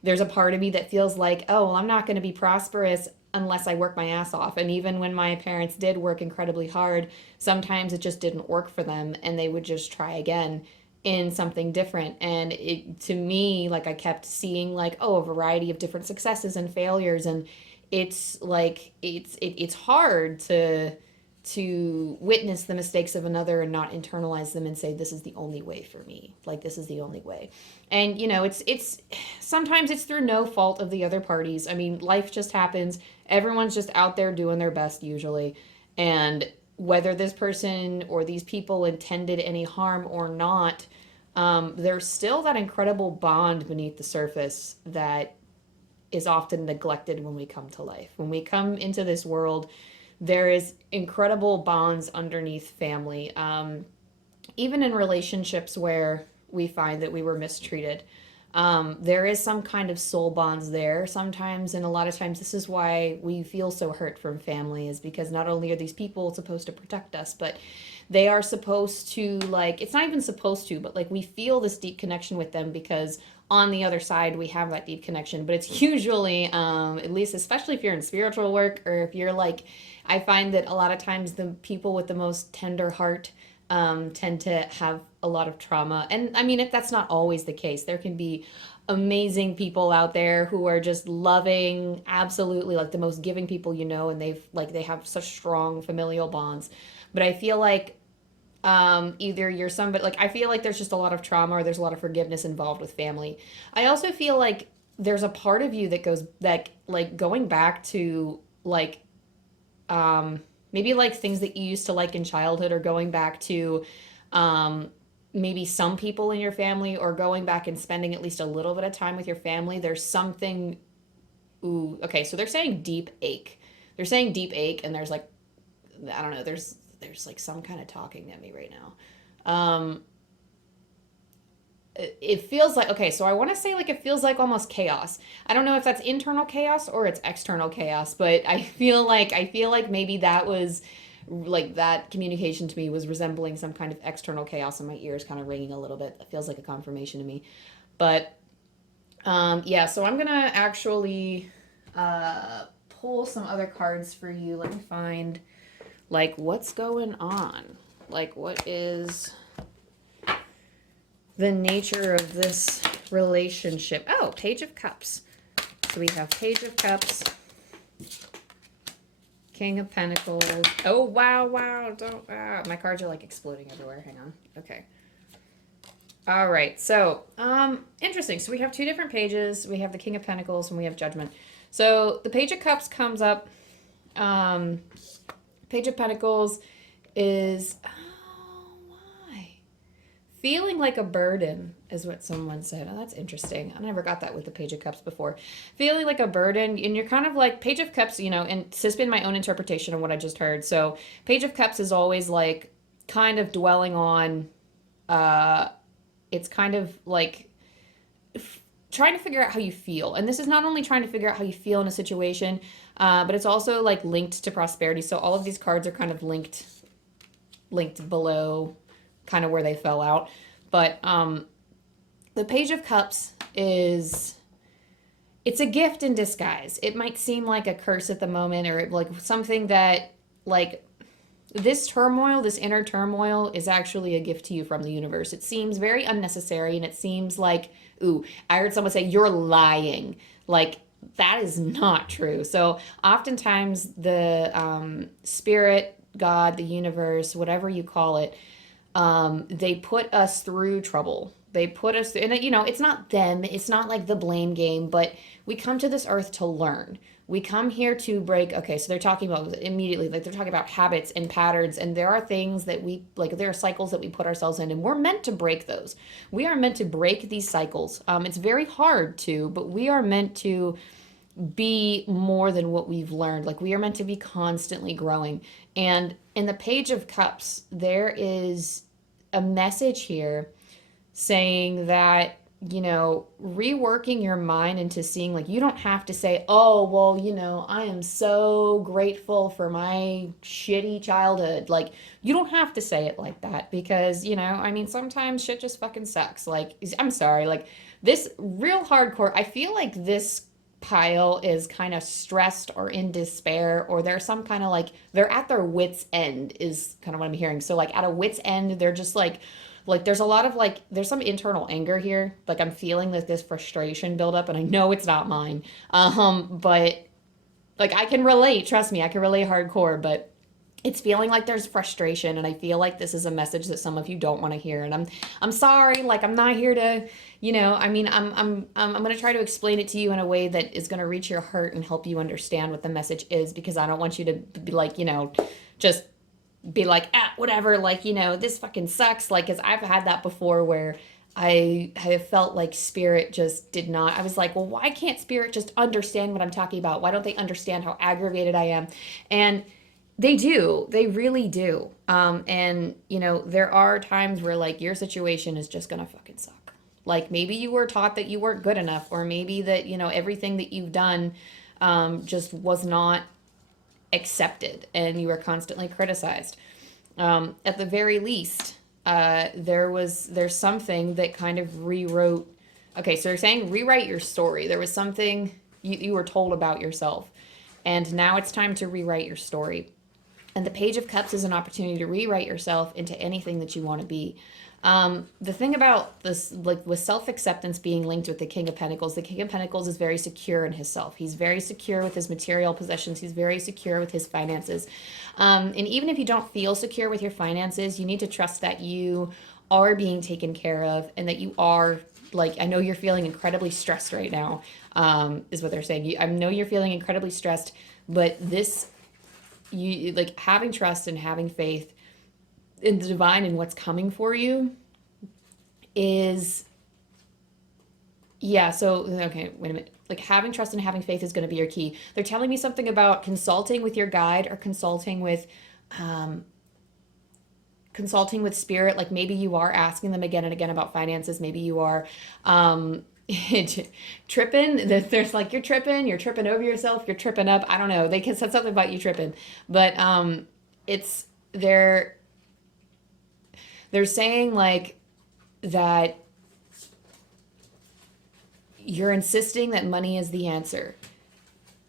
there's a part of me that feels like, oh, well, I'm not going to be prosperous unless I work my ass off. And even when my parents did work incredibly hard, sometimes it just didn't work for them. And they would just try again in something different. And to me, I kept seeing a variety of different successes and failures. And it's it's hard to witness the mistakes of another and not internalize them and say, this is the only way for me. This is the only way. And, it's sometimes it's through no fault of the other parties. Life just happens. Everyone's just out there doing their best usually. And whether this person or these people intended any harm or not, there's still that incredible bond beneath the surface that is often neglected when we come to life. When we come into this world, there is incredible bonds underneath family. Even in relationships where we find that we were mistreated, there is some kind of soul bonds there sometimes, and a lot of times this is why we feel so hurt from family, is because not only are these people supposed to protect us, but they are supposed to, like, it's not even supposed to, but like we feel this deep connection with them because on the other side we have that deep connection. But it's usually, at least especially if you're in spiritual work, or if you're like, I find that a lot of times the people with the most tender heart tend to have a lot of trauma. And I mean, if that's not always the case, there can be amazing people out there who are just loving, absolutely, like the most giving people, you know, and they have such strong familial bonds. But I feel like either you're somebody, like, I feel like there's just a lot of trauma, or there's a lot of forgiveness involved with family. I also feel like there's a part of you that goes, that, like, going back to, like, maybe like things that you used to like in childhood, or going back to maybe some people in your family, or going back and spending at least a little bit of time with your family. There's something, ooh, okay, so they're saying deep ache. They're saying deep ache, and there's like, I don't know, there's like some kind of talking at me right now. It feels like, okay, so I want to say like it feels like almost chaos. I don't know if that's internal chaos or it's external chaos, but I feel like maybe that was like, that communication to me was resembling some kind of external chaos, and my ears kind of ringing a little bit. It feels like a confirmation to me. But yeah, so I'm gonna actually pull some other cards for you. Let me find, like, what's going on, like, what is the nature of this relationship. Oh, Page of Cups. So we have Page of Cups, King of Pentacles. Oh, wow, don't, my cards are like exploding everywhere. Hang on. Okay. All right. So, interesting. So we have two different pages. We have the King of Pentacles and we have Judgment. So the Page of Cups comes up. Page of Pentacles is, feeling like a burden is what someone said. Oh, that's interesting. I never got that with the Page of Cups before. Feeling like a burden, and you're kind of like, Page of Cups, you know, and this has been my own interpretation of what I just heard. So Page of Cups is always like kind of dwelling on, it's kind of like trying to figure out how you feel. And this is not only trying to figure out how you feel in a situation, but it's also like linked to prosperity. So all of these cards are kind of linked below kind of where they fell out. But the Page of Cups is, it's a gift in disguise. It might seem like a curse at the moment, or like something that, like, this turmoil, this inner turmoil is actually a gift to you from the universe. It seems very unnecessary, and it seems like, ooh, I heard someone say, you're lying. Like, that is not true. So oftentimes the spirit, God, the universe, whatever you call it, they put us through trouble. They put us through, and you know, it's not them. It's not like the blame game, but we come to this earth to learn. We come here to break. Okay, so they're talking about immediately, like they're talking about habits and patterns, and there are things that we, like, there are cycles that we put ourselves in, and we're meant to break those. We are meant to break these cycles. It's very hard to, but we are meant to be more than what we've learned. Like, we are meant to be constantly growing. And in the Page of Cups, there is a message here saying that, you know, reworking your mind into seeing, like, you don't have to say, oh, well, you know, I am so grateful for my shitty childhood. Like, you don't have to say it like that, because, you know, I mean, sometimes shit just fucking sucks. Like, I'm sorry, like, this real hardcore, I feel like this pile is kind of stressed or in despair, or they're some kind of like, they're at their wits end is kind of what I'm hearing. So like at a wits end, they're just like there's a lot of like, there's some internal anger here. Like, I'm feeling that this frustration build up, and I know it's not mine. But like, I can relate, trust me, I can relate hardcore, but it's feeling like there's frustration, and I feel like this is a message that some of you don't want to hear. And I'm sorry, like, I'm not here to, you know, I mean, I'm going to try to explain it to you in a way that is going to reach your heart and help you understand what the message is, because I don't want you to be like, you know, just be like, whatever, like, you know, this fucking sucks. Like, cause I've had that before where I have felt like spirit just did not. I was like, well, why can't spirit just understand what I'm talking about? Why don't they understand how aggravated I am? And they do. They really do. And there are times where like your situation is just gonna fucking suck. Like maybe you were taught that you weren't good enough, or maybe that everything that you've done just was not accepted, and you were constantly criticized. At the very least, there's something that kind of rewrote. Okay, so they're saying rewrite your story. There was something you were told about yourself, and now it's time to rewrite your story. And the Page of Cups is an opportunity to rewrite yourself into anything that you want to be. The thing about this, like with self-acceptance being linked with the King of Pentacles is very secure in himself. He's very secure with his material possessions. He's very secure with his finances. And even if you don't feel secure with your finances, you need to trust that you are being taken care of, and that you are, like, I know you're feeling incredibly stressed right now, is what they're saying. I know you're feeling incredibly stressed, but you like having trust and having faith in the divine and what's coming for you is, yeah. So okay, wait a minute. Like having trust and having faith is going to be your key. They're telling me something about consulting with your guide, or consulting with spirit. Like maybe you are asking them again and again about finances. Maybe you are tripping. There's like you're tripping over yourself, you're tripping up. I don't know, they can said something about you tripping, but it's they're saying like that you're insisting that money is the answer,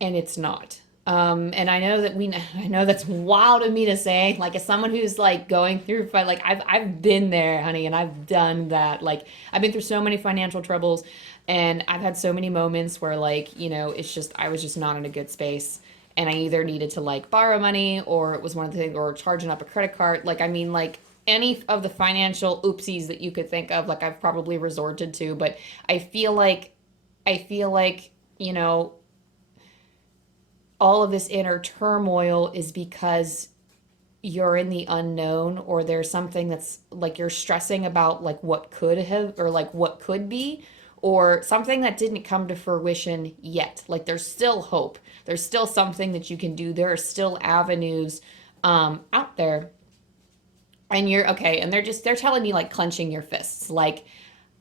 and it's not. And I know that's wild of me to say, like, as someone who's like going through, like, I've been there, honey, and I've done that. Like, I've been through so many financial troubles, and I've had so many moments where, like, it's just, I was just not in a good space. And I either needed to like borrow money, or it was one of the things, or charging up a credit card. Like, I mean, like any of the financial oopsies that you could think of, like I've probably resorted to, but I feel like, you know, all of this inner turmoil is because you're in the unknown, or there's something that's like you're stressing about, like what could have, or like what could be, or something that didn't come to fruition yet. Like there's still hope. There's still something that you can do. There are still avenues out there. And you're okay. And they're telling me like clenching your fists. Like,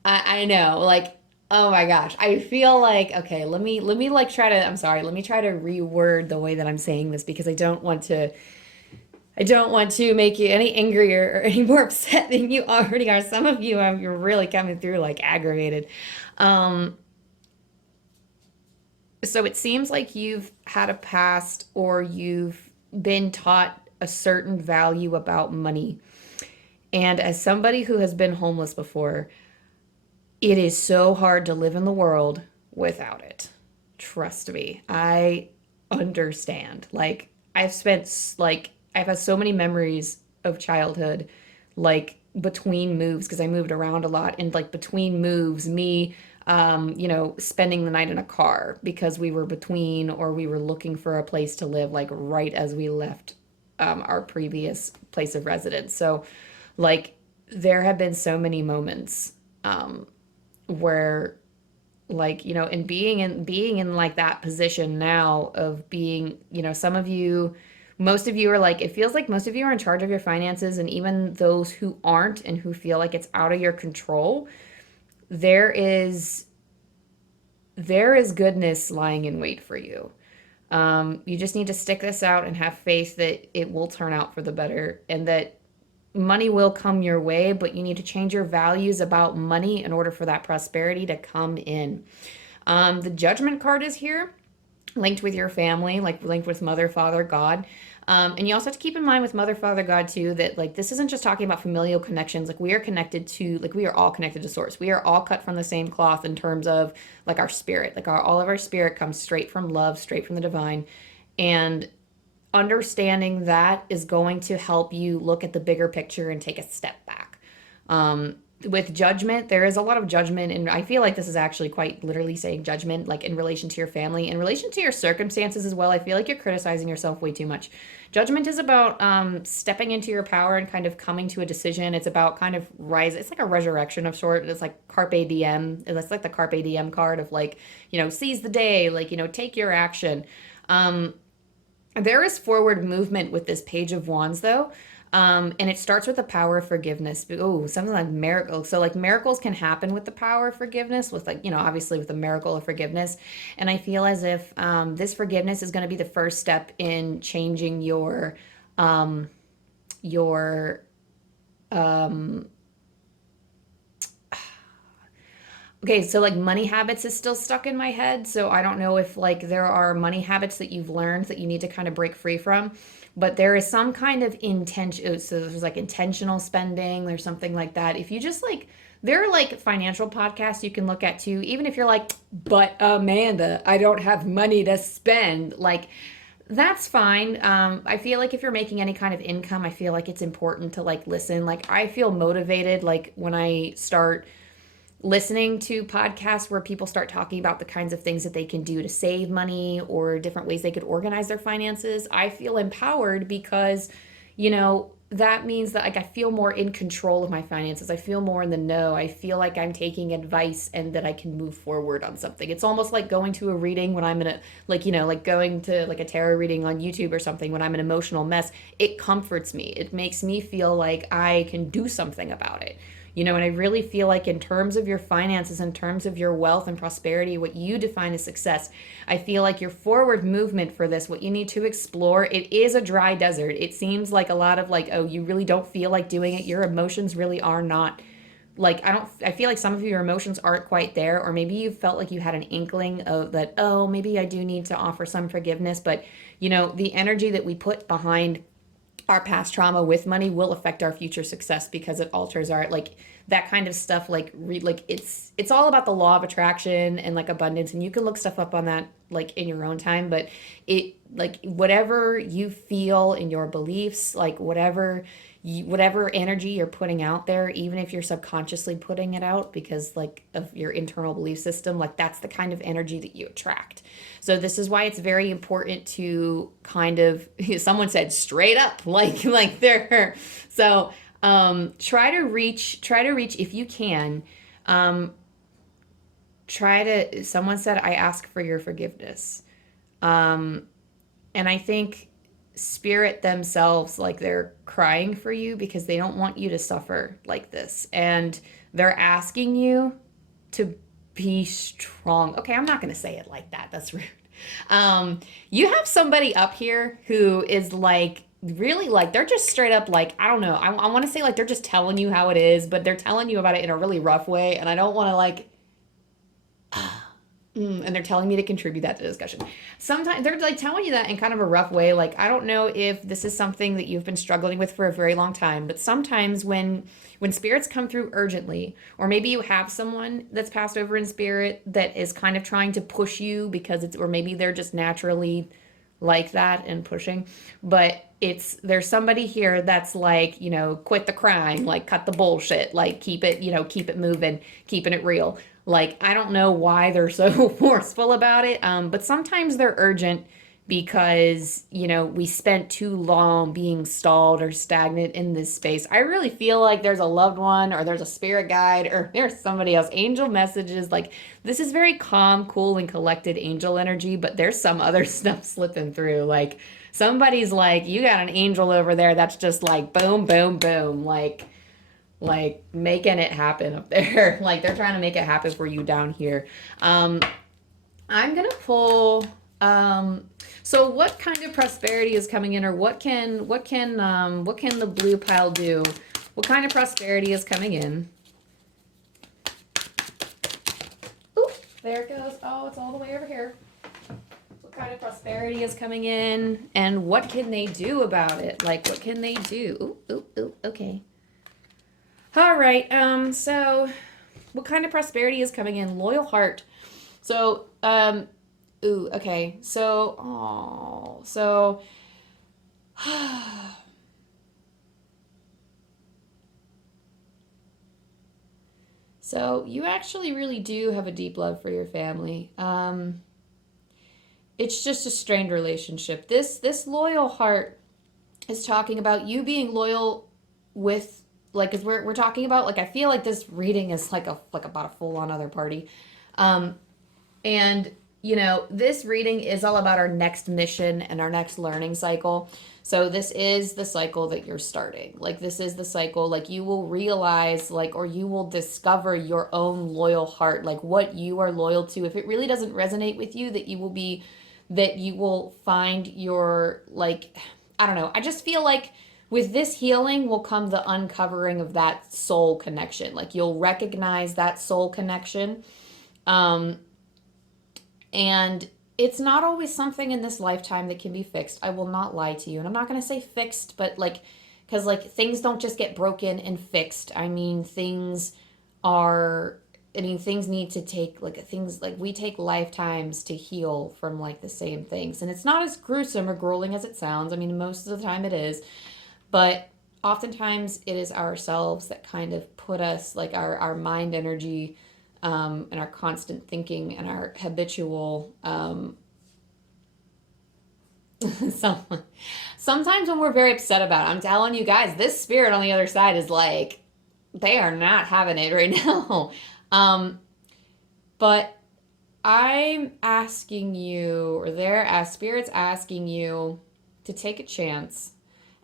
I know, like, oh my gosh, I feel like, okay, let me like try to, I'm sorry, let me try to reword the way that I'm saying this, because I don't want to make you any angrier or any more upset than you already are. Some of you, you're really coming through like aggravated. Um, so it seems like you've had a past, or you've been taught a certain value about money. And as somebody who has been homeless before, it is so hard to live in the world without it. Trust me. I understand. Like I've had so many memories of childhood, like between moves, because I moved around a lot, and like between moves, me spending the night in a car because we were between, or we were looking for a place to live, like right as we left our previous place of residence. So like there have been so many moments where, like, and being in like that position now of being, some of you, most of you are like, it feels like most of you are in charge of your finances, and even those who aren't and who feel like it's out of your control, there is goodness lying in wait for you. You just need to stick this out and have faith that it will turn out for the better, and that money will come your way, but you need to change your values about money in order for that prosperity to come in. The Judgment card is here, linked with your family, like linked with Mother, Father, God. And you also have to keep in mind with Mother, Father, God too, that like this isn't just talking about familial connections. Like we are connected to, like we are all connected to Source. We are all cut from the same cloth in terms of like our spirit. Like all of our spirit comes straight from love, straight from the divine. And understanding that is going to help you look at the bigger picture and take a step back. with judgment, there is a lot of judgment, and I feel like this is actually quite literally saying judgment, like in relation to your family, in relation to your circumstances as well. I feel like you're criticizing yourself way too much. Judgment is about stepping into your power and kind of coming to a decision. It's about kind of rise. It's like a resurrection of sort. It's like carpe diem. It's like the carpe diem card of like, seize the day, like, take your action. There is forward movement with this Page of Wands, though. And it starts with the power of forgiveness. Oh, something like miracles. So like miracles can happen with the power of forgiveness, with like, obviously with the miracle of forgiveness. And I feel as if this forgiveness is going to be the first step in changing your okay, so like money habits is still stuck in my head. So I don't know if like there are money habits that you've learned that you need to kind of break free from, but there is some kind of intention. So there's like intentional spending, there's something like that. If you just like, there are like financial podcasts you can look at too, even if you're like, but Amanda, I don't have money to spend. Like, that's fine. I feel like if you're making any kind of income, I feel like it's important to like listen. Like, I feel motivated like when I start listening to podcasts where people start talking about the kinds of things that they can do to save money or different ways they could organize their finances. I feel empowered because, that means that like I feel more in control of my finances. I feel more in the know. I feel like I'm taking advice and that I can move forward on something. It's almost like going to a reading when I'm in a like going to like a tarot reading on YouTube or something when I'm an emotional mess. It comforts me. It makes me feel like I can do something about it. And I really feel like in terms of your finances, in terms of your wealth and prosperity, what you define as success, I feel like your forward movement for this, what you need to explore, it is a dry desert. It seems like a lot of like, oh, you really don't feel like doing it. Your emotions really are not like, I feel like some of your emotions aren't quite there, or maybe you felt like you had an inkling of that, oh, maybe I do need to offer some forgiveness. But, the energy that we put behind our past trauma with money will affect our future success because it alters our like that kind of stuff. Like it's all about the law of attraction and like abundance, and you can look stuff up on that like in your own time. But it like whatever you feel in your beliefs, like whatever energy you're putting out there, even if you're subconsciously putting it out because like of your internal belief system, like that's the kind of energy that you attract. So this is why it's very important to kind of, someone said straight up, like they're, so try to reach if you can, someone said, I ask for your forgiveness. And I think spirit themselves, like they're crying for you because they don't want you to suffer like this. And they're asking you to be strong. Okay, I'm not going to say it like that. That's rude. You have somebody up here who is like, really like, they're just straight up like, I don't know. I want to say like they're just telling you how it is, but they're telling you about it in a really rough way. And I don't want to like, and they're telling me to contribute that to discussion. Sometimes they're like telling you that in kind of a rough way. Like, I don't know if this is something that you've been struggling with for a very long time, but sometimes when spirits come through urgently, or maybe you have someone that's passed over in spirit that is kind of trying to push you because or maybe they're just naturally like that and pushing, but there's somebody here that's like, quit the crying, like cut the bullshit, like keep it moving, keeping it real. Like, I don't know why they're so forceful about it, but sometimes they're urgent because, we spent too long being stalled or stagnant in this space. I really feel like there's a loved one or there's a spirit guide or there's somebody else, angel messages. Like, this is very calm, cool, and collected angel energy, but there's some other stuff slipping through. Like, somebody's like, you got an angel over there that's just like, boom, boom, boom, like making it happen up there. Like they're trying to make it happen for you down here. I'm gonna pull so what kind of prosperity is coming in, or what can the blue pile do? What kind of prosperity is coming in? Ooh, there it goes. Oh, it's all the way over here. What kind of prosperity is coming in, and what can they do about it? Like, what can they do? Ooh, okay. All right, so what kind of prosperity is coming in? Loyal heart. So, okay. So, So you actually really do have a deep love for your family. It's just a strained relationship. This loyal heart is talking about you being loyal with, like, as we're talking about, like, I feel like this reading is like about a full on other party. Um, and this reading is all about our next mission and our next learning cycle. So this is the cycle that you're starting. Like, this is the cycle, like, you will realize, like, or you will discover your own loyal heart, like what you are loyal to. If it really doesn't resonate with you, that you will find your, like, I don't know. I just feel like with this healing will come the uncovering of that soul connection. Like, you'll recognize that soul connection. And it's not always something in this lifetime that can be fixed. I will not lie to you. And I'm not going to say fixed, but like, because like things don't just get broken and fixed. Things need to take, like, things, like, we take lifetimes to heal from, like, the same things. And it's not as gruesome or grueling as it sounds. Most of the time it is. But oftentimes it is ourselves that kind of put us, like, our mind energy, and our constant thinking and our habitual, sometimes when we're very upset about it, I'm telling you guys, this spirit on the other side is like, they are not having it right now. But I'm asking you, or spirit's asking you to take a chance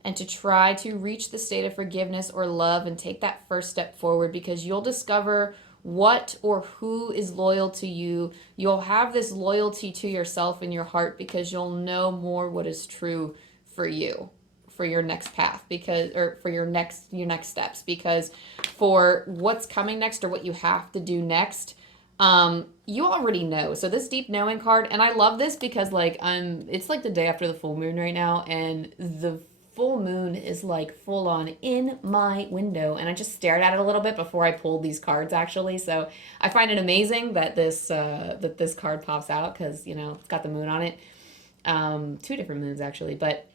and to try to reach the state of forgiveness or love and take that first step forward, because you'll discover what or who is loyal to you. You'll have this loyalty to yourself in your heart because you'll know more what is true for you, for your next path, or for your next steps, because for what's coming next or what you have to do next, you already know. So this deep knowing card, and I love this because, like, it's like the day after the full moon right now, and the full moon is like full on in my window, and I just stared at it a little bit before I pulled these cards, actually. So I find it amazing that this card pops out, because it's got the moon on it, 2 different moons actually. But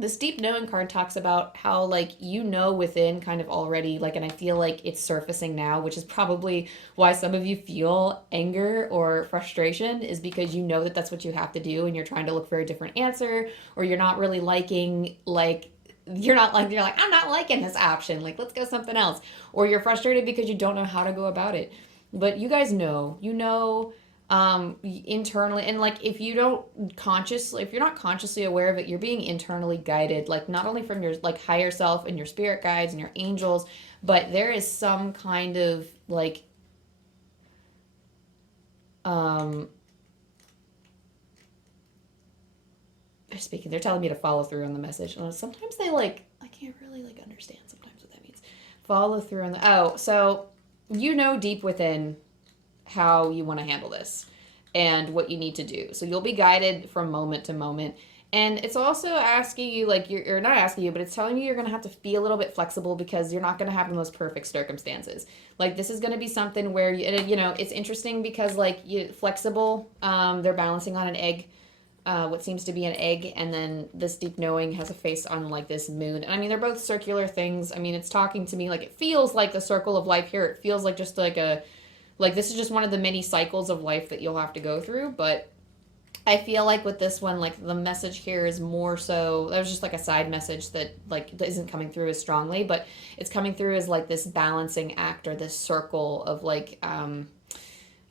this deep knowing card talks about how, like, within kind of already, like, and I feel like it's surfacing now, which is probably why some of you feel anger or frustration, is because that that's what you have to do, and you're trying to look for a different answer, or you're not really liking, like, you're like, I'm not liking this option, like, let's go something else. Or you're frustrated because you don't know how to go about it. But you guys know, internally, and, like, if you're not consciously aware of it, you're being internally guided, like, not only from your, like, higher self and your spirit guides and your angels, but there is some kind of, like, they're telling me to follow through on the message. Sometimes they, like, I can't really, like, understand sometimes what that means. Follow through on so deep within how you want to handle this and what you need to do. So you'll be guided from moment to moment. And it's also asking you, like, you're not asking you, but it's telling you you're going to have to be a little bit flexible, because you're not going to have the most perfect circumstances. Like, this is going to be something where, it's interesting because, like, flexible, they're balancing on an egg, what seems to be an egg, and then this deep knowing has a face on, like, this moon. And they're both circular things. It's talking to me like, it feels like the circle of life here. It feels like just like this is just one of the many cycles of life that you'll have to go through. But I feel like with this one, like, the message here is more so, that was just like a side message that, like, that isn't coming through as strongly, but it's coming through as, like, this balancing act, or this circle of, like,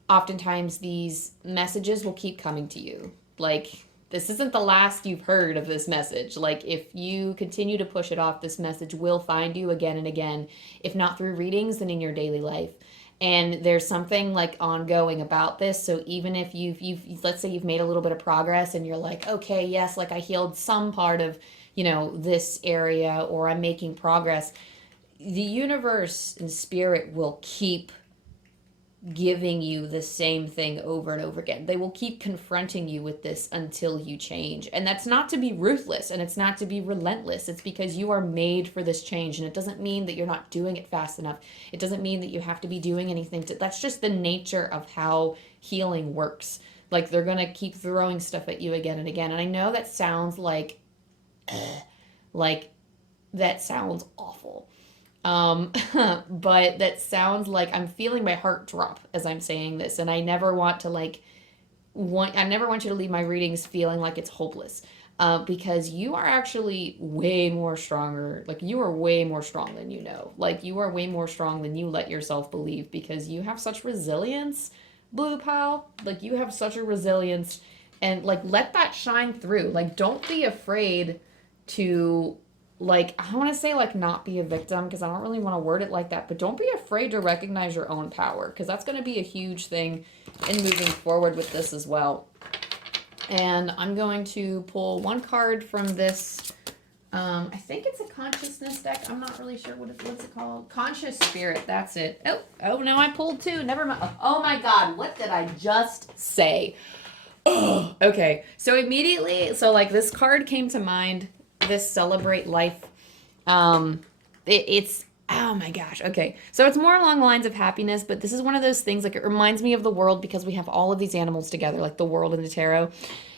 oftentimes these messages will keep coming to you. Like, this isn't the last you've heard of this message. Like, if you continue to push it off, this message will find you again and again, if not through readings, then in your daily life. And there's something, like, ongoing about this. So even if you've let's say you've made a little bit of progress, and you're like, okay, yes, like, I healed some part of, this area, or I'm making progress, the universe and spirit will keep giving you the same thing over and over again. They will keep confronting you with this until you change. And that's not to be ruthless, and it's not to be relentless. It's because you are made for this change. And it doesn't mean that you're not doing it fast enough. It doesn't mean that you have to be doing anything that's just the nature of how healing works. Like, they're going to keep throwing stuff at you again and again. And I know that sounds like that sounds awful. But that sounds like I'm feeling my heart drop as I'm saying this, and I never want to I never want you to leave my readings feeling like it's hopeless. Because you are actually way more stronger. Like, you are way more strong than you know. Like, you are way more strong than you let yourself believe, because you have such resilience, Blue Pal. Like, you have such a resilience, and like, let that shine through. Like, don't be afraid to, like, I want to say, like, not be a victim, because I don't really want to word it like that, but don't be afraid to recognize your own power, because that's going to be a huge thing in moving forward with this as well. And I'm going to pull one card from this. I think it's a consciousness deck. I'm not really sure what's it called. Conscious Spirit. That's it. Oh no, I pulled two. Never mind. Oh my God, what did I just say? Oh, okay. So immediately, like, this card came to mind. This Celebrate Life. It's oh my gosh. Okay. So it's more along the lines of happiness, but this is one of those things, like, it reminds me of the world, because we have all of these animals together, like the world in the tarot.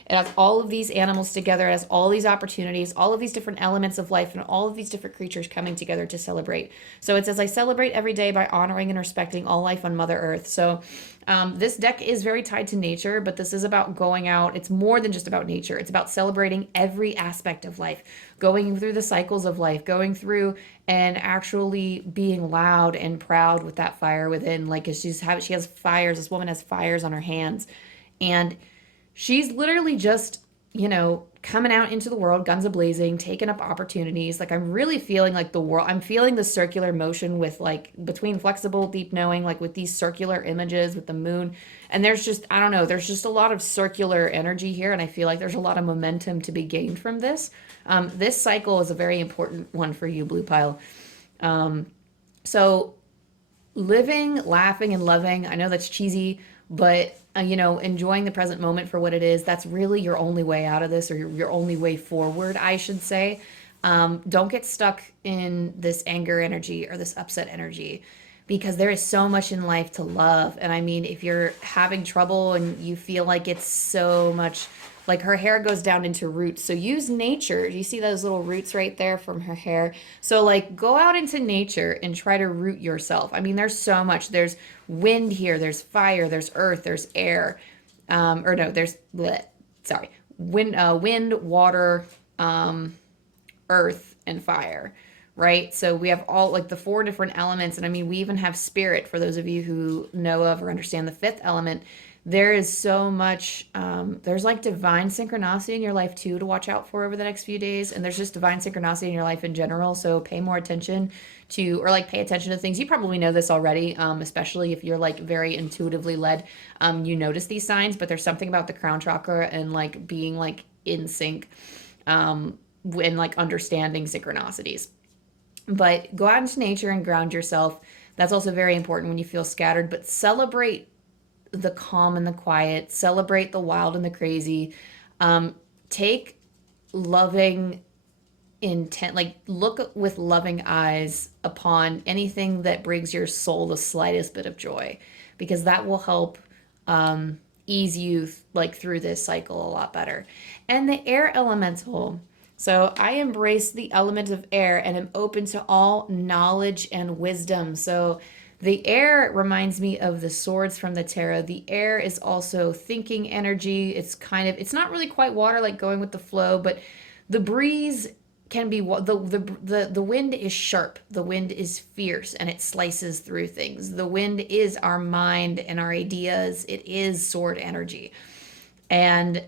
It has all of these animals together, it has all these opportunities, all of these different elements of life, and all of these different creatures coming together to celebrate. So it says, I celebrate every day by honoring and respecting all life on Mother Earth. So this deck is very tied to nature, but this is about going out. It's more than just about nature. It's about celebrating every aspect of life, going through the cycles of life, going through and actually being loud and proud with that fire within. Like, she has fires. This woman has fires on her hands, and she's literally just, coming out into the world, guns a-blazing, taking up opportunities. Like, I'm really feeling like I'm feeling the circular motion with, like, between flexible, deep knowing, like, with these circular images with the moon. And there's just, I don't know, there's just a lot of circular energy here. And I feel like there's a lot of momentum to be gained from this. This cycle is a very important one for you, Blue Pile. So living, laughing, and loving, I know that's cheesy, but enjoying the present moment for what it is, that's really your only way out of this, or your only way forward, I should say. Don't get stuck in this anger energy or this upset energy, because there is so much in life to love. And I mean, if you're having trouble and you feel like it's so much, like, her hair goes down into roots. So use nature. You see those little roots right there from her hair? So, like, go out into nature and try to root yourself. I mean, there's so much. There's wind here. There's fire. There's earth. There's air. There's wind, water, earth, and fire. Right? So we have all, like, the 4 different elements. And I mean, we even have spirit, for those of you who know of or understand the 5th element. There is so much, there's, like, divine synchronicity in your life too to watch out for over the next few days. And there's just divine synchronicity in your life in general. So pay more attention to, or, like, pay attention to things. You probably know this already, especially if you're, like, very intuitively led. You notice these signs, but there's something about the crown chakra and, like, being, like, in sync, and, like, understanding synchronicities. But go out into nature and ground yourself. That's also very important when you feel scattered. But celebrate the calm and the quiet. Celebrate the wild and the crazy. Take loving intent, like, look with loving eyes upon anything that brings your soul the slightest bit of joy, because that will help ease you, like, through this cycle a lot better. And the air elemental. So I embrace the element of air and am open to all knowledge and wisdom. So the air reminds me of the swords from the tarot. The air is also thinking energy. It's not really quite water, like going with the flow, but the breeze can be, the wind is sharp. The wind is fierce, and it slices through things. The wind is our mind and our ideas. It is sword energy. And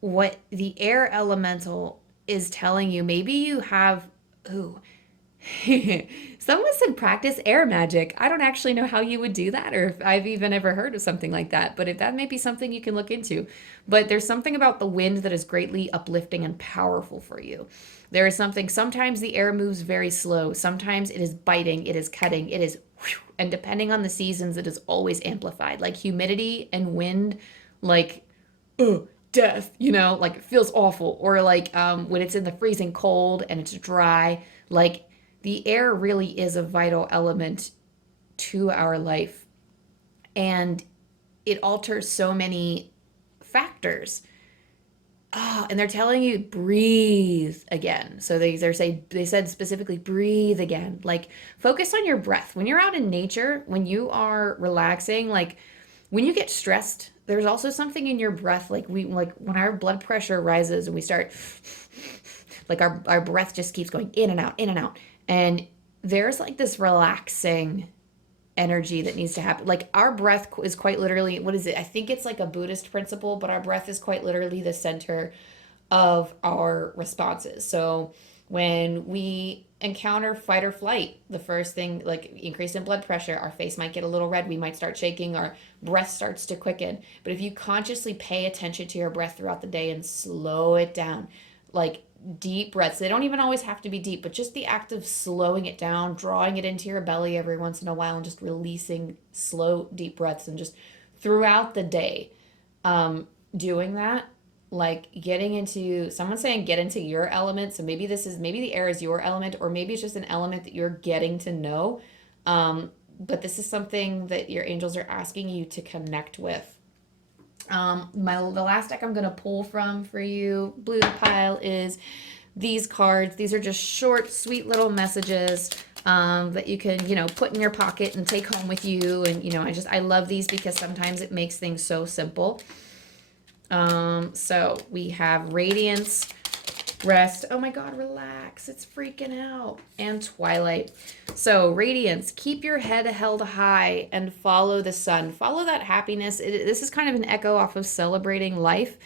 what the air elemental is telling you, maybe you have, someone said practice air magic. I don't actually know how you would do that, or if I've even ever heard of something like that, but if that may be something you can look into. But there's something about the wind that is greatly uplifting and powerful for you. There is something, sometimes the air moves very slow. Sometimes it is biting, it is cutting, it is, and depending on the seasons, it is always amplified. Like humidity and wind, like, death, like it feels awful. Or like when it's in the freezing cold and it's dry, like the air really is a vital element to our life. And it alters so many factors. And they're telling you breathe again. So they said specifically breathe again. Like focus on your breath. When you're out in nature, when you are relaxing, like when you get stressed, there's also something in your breath. Like when our blood pressure rises and we start like our breath just keeps going in and out, in and out. And there's like this relaxing energy that needs to happen. Like our breath is quite literally, what is it? I think it's like a Buddhist principle, but our breath is quite literally the center of our responses. So when we encounter fight or flight, the first thing, like increase in blood pressure, our face might get a little red, we might start shaking, our breath starts to quicken. But if you consciously pay attention to your breath throughout the day and slow it down, like deep breaths, they don't even always have to be deep, but just the act of slowing it down, drawing it into your belly every once in a while and just releasing slow deep breaths, and just throughout the day doing that, like getting into, someone's saying get into your element. So maybe the air is your element, or maybe it's just an element that you're getting to know. But this is something that your angels are asking you to connect with. The last deck I'm gonna pull from for you, blue pile, is these cards. These are just short, sweet little messages that you can, put in your pocket and take home with you. And I love these because sometimes it makes things so simple. So we have radiance, rest. Oh my God, relax. It's freaking out. And twilight. So radiance, keep your head held high and follow the sun. Follow that happiness. This is kind of an echo off of celebrating life.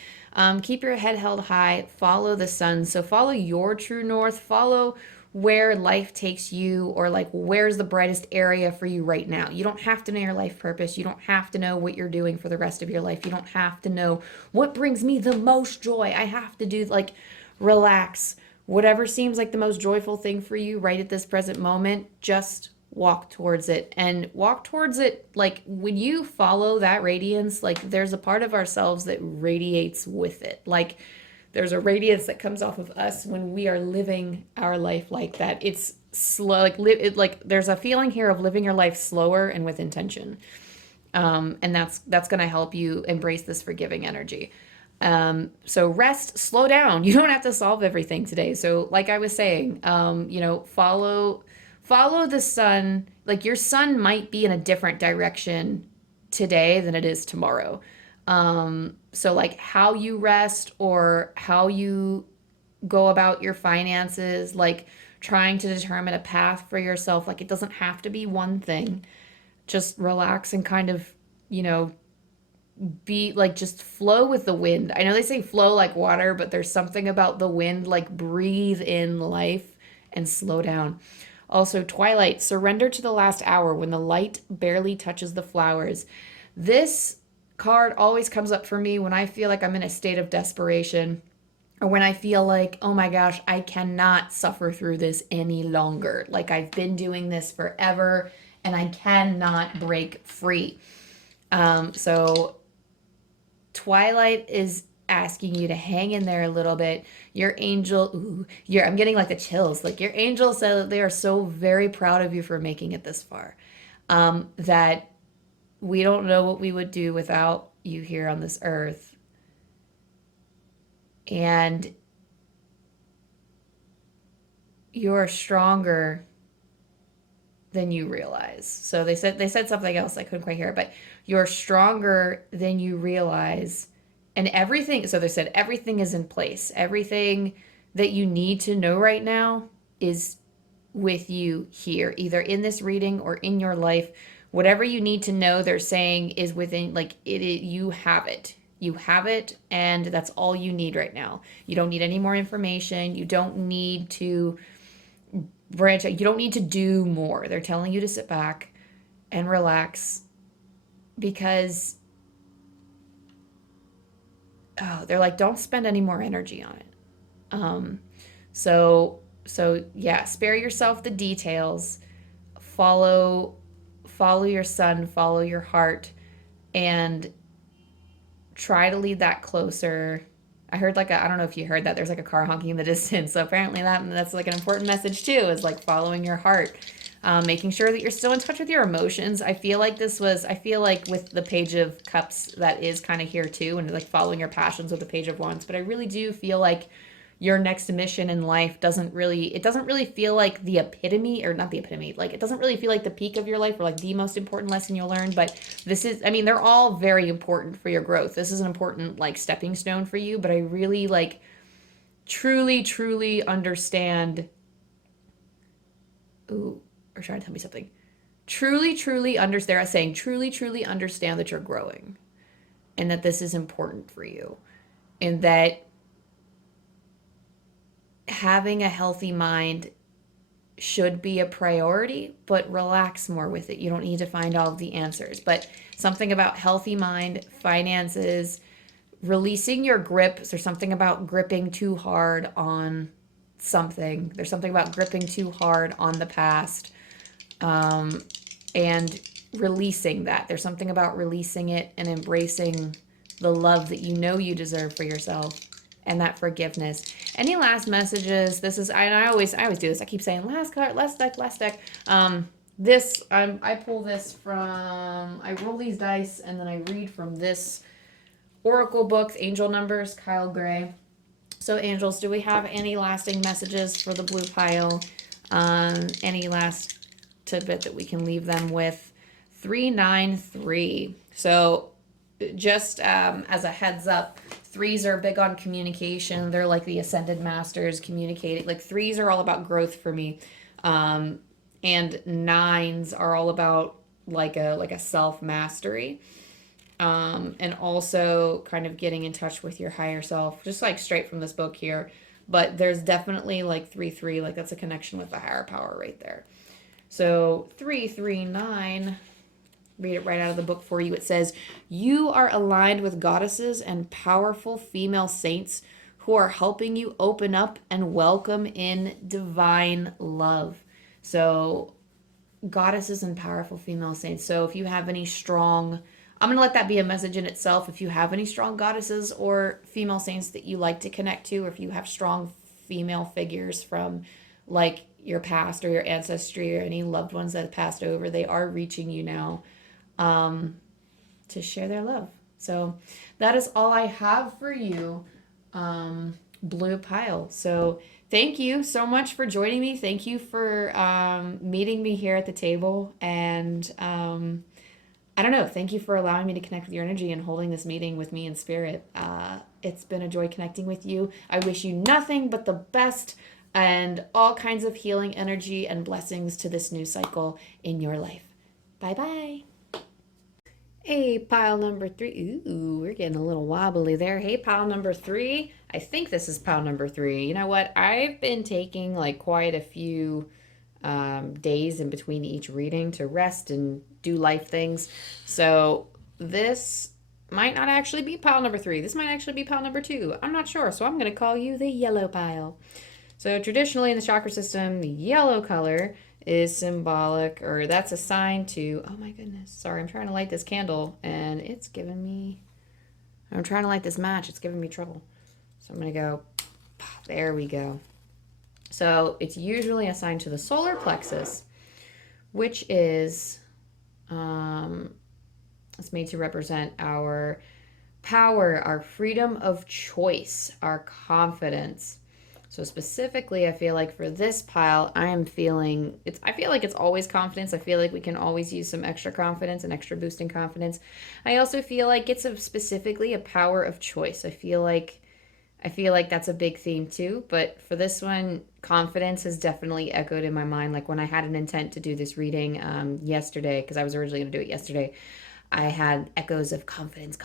Keep your head held high, follow the sun. So follow your true north, follow where life takes you, or like where's the brightest area for you right now. You don't have to know your life purpose. You don't have to know what you're doing for the rest of your life. You don't have to know what brings me the most joy. I have to do, like, relax. Whatever seems like the most joyful thing for you right at this present moment, just walk towards it. And walk towards it, like when you follow that radiance, like there's a part of ourselves that radiates with it. Like there's a radiance that comes off of us when we are living our life like that. It's slow, like there's a feeling here of living your life slower and with intention. And that's going to help you embrace this forgiving energy. So rest, slow down. You don't have to solve everything today. So like I was saying, follow the sun. Like your sun might be in a different direction today than it is tomorrow. So like how you rest or how you go about your finances, like trying to determine a path for yourself, like it doesn't have to be one thing. Just relax and kind of, be like, just flow with the wind. I know they say flow like water, but there's something about the wind, like breathe in life and slow down. Also, twilight, surrender to the last hour when the light barely touches the flowers. This card always comes up for me when I feel like I'm in a state of desperation, or when I feel like, oh my gosh, I cannot suffer through this any longer. Like I've been doing this forever and I cannot break free. So twilight is asking you to hang in there a little bit. Your angel, I'm getting like the chills. Like your angel said that they are so very proud of you for making it this far. That we don't know what we would do without you here on this earth. And you're stronger than you realize. So they said something else, I couldn't quite hear it, but you're stronger than you realize. And everything, so they said everything is in place. Everything that you need to know right now is with you here, either in this reading or in your life. Whatever you need to know, they're saying is within, like you have it. You have it, and that's all you need right now. You don't need any more information. You don't need to branch out. You don't need to do more. They're telling you to sit back and relax because they're like, don't spend any more energy on it. So yeah, spare yourself the details. Follow your sun, follow your heart, and try to lead that closer. I heard I don't know if you heard that, there's like a car honking in the distance. So apparently that's like an important message too, is like following your heart. making sure that you're still in touch with your emotions. I feel like with the Page of Cups, that is kind of here too, and like following your passions with the Page of Wands. But I really do feel like your next mission in life doesn't really feel like the epitome, or not the epitome, like it doesn't really feel like the peak of your life or like the most important lesson you'll learn. But this is, I mean, they're all very important for your growth. This is an important like stepping stone for you, but I really like truly understand. Ooh, or trying to tell me something. Truly understand. They're saying truly understand that you're growing, and that this is important for you, and that having a healthy mind should be a priority, but relax more with it. You don't need to find all of the answers, but something about healthy mind, finances, releasing your grip. There's something about gripping too hard on something. There's something about gripping too hard on the past, and releasing that. There's something about releasing it and embracing the love that you know you deserve for yourself, and that forgiveness. Any last messages? This is, and I always do this. I keep saying last card, last deck. I pull this from, I roll these dice and then I read from this Oracle book, Angel Numbers, Kyle Gray. So angels, do we have any lasting messages for the blue pile? Any last tidbit that we can leave them with? 393. So just as a heads up, threes are big on communication. They're like the ascended masters communicating. Like threes are all about growth for me. And nines are all about like a self-mastery. And also kind of getting in touch with your higher self, just like straight from this book here. But there's definitely like 3-3, like that's a connection with the higher power right there. So 339, read it right out of the book for you. It says, you are aligned with goddesses and powerful female saints who are helping you open up and welcome in divine love. So goddesses and powerful female saints. So if you have any strong, I'm going to let that be a message in itself. If you have any strong goddesses or female saints that you like to connect to, or if you have strong female figures from like your past or your ancestry or any loved ones that have passed over, they are reaching you now to share their love. So that is all I have for you, blue pile. So thank you so much for joining me. Thank you for meeting me here at the table. And I don't know, thank you for allowing me to connect with your energy and holding this meeting with me in spirit. It's been a joy connecting with you. I wish you nothing but the best and all kinds of healing energy and blessings to this new cycle in your life. Bye-bye. Hey, pile number 3. Ooh, we're getting a little wobbly there. Hey, pile number 3. I think this is pile number 3. You know what? I've been taking like quite a few days in between each reading to rest and do life things. So this might not actually be pile number 3. This might actually be pile number 2. I'm not sure. So I'm going to call you the yellow pile. So traditionally in the chakra system, the yellow color is symbolic, or that's assigned to, oh my goodness, sorry, I'm trying to light this candle and it's giving me, I'm trying to light this match, it's giving me trouble. So I'm going to go, there we go. So it's usually assigned to the solar plexus, which is, it's made to represent our power, our freedom of choice, our confidence. So specifically, I feel like for this pile, I feel like it's always confidence. I feel like we can always use some extra confidence and extra boosting confidence. I also feel like it's specifically a power of choice. I feel like that's a big theme too. But for this one, confidence has definitely echoed in my mind. Like when I had an intent to do this reading yesterday, because I was originally going to do it yesterday, I had echoes of confidence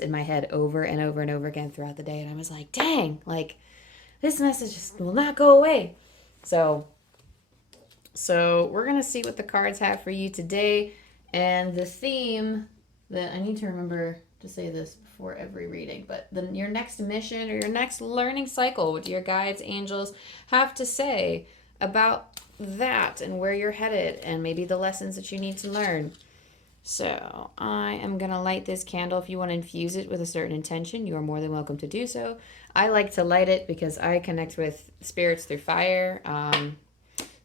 in my head over and over and over again throughout the day. And I was like, dang, like, this message just will not go away. So we're going to see what the cards have for you today. And the theme that I need to remember to say this before every reading, but your next mission or your next learning cycle, what do your guides, angels have to say about that and where you're headed and maybe the lessons that you need to learn. So I am going to light this candle. If you want to infuse it with a certain intention, you are more than welcome to do so. I like to light it because I connect with spirits through fire.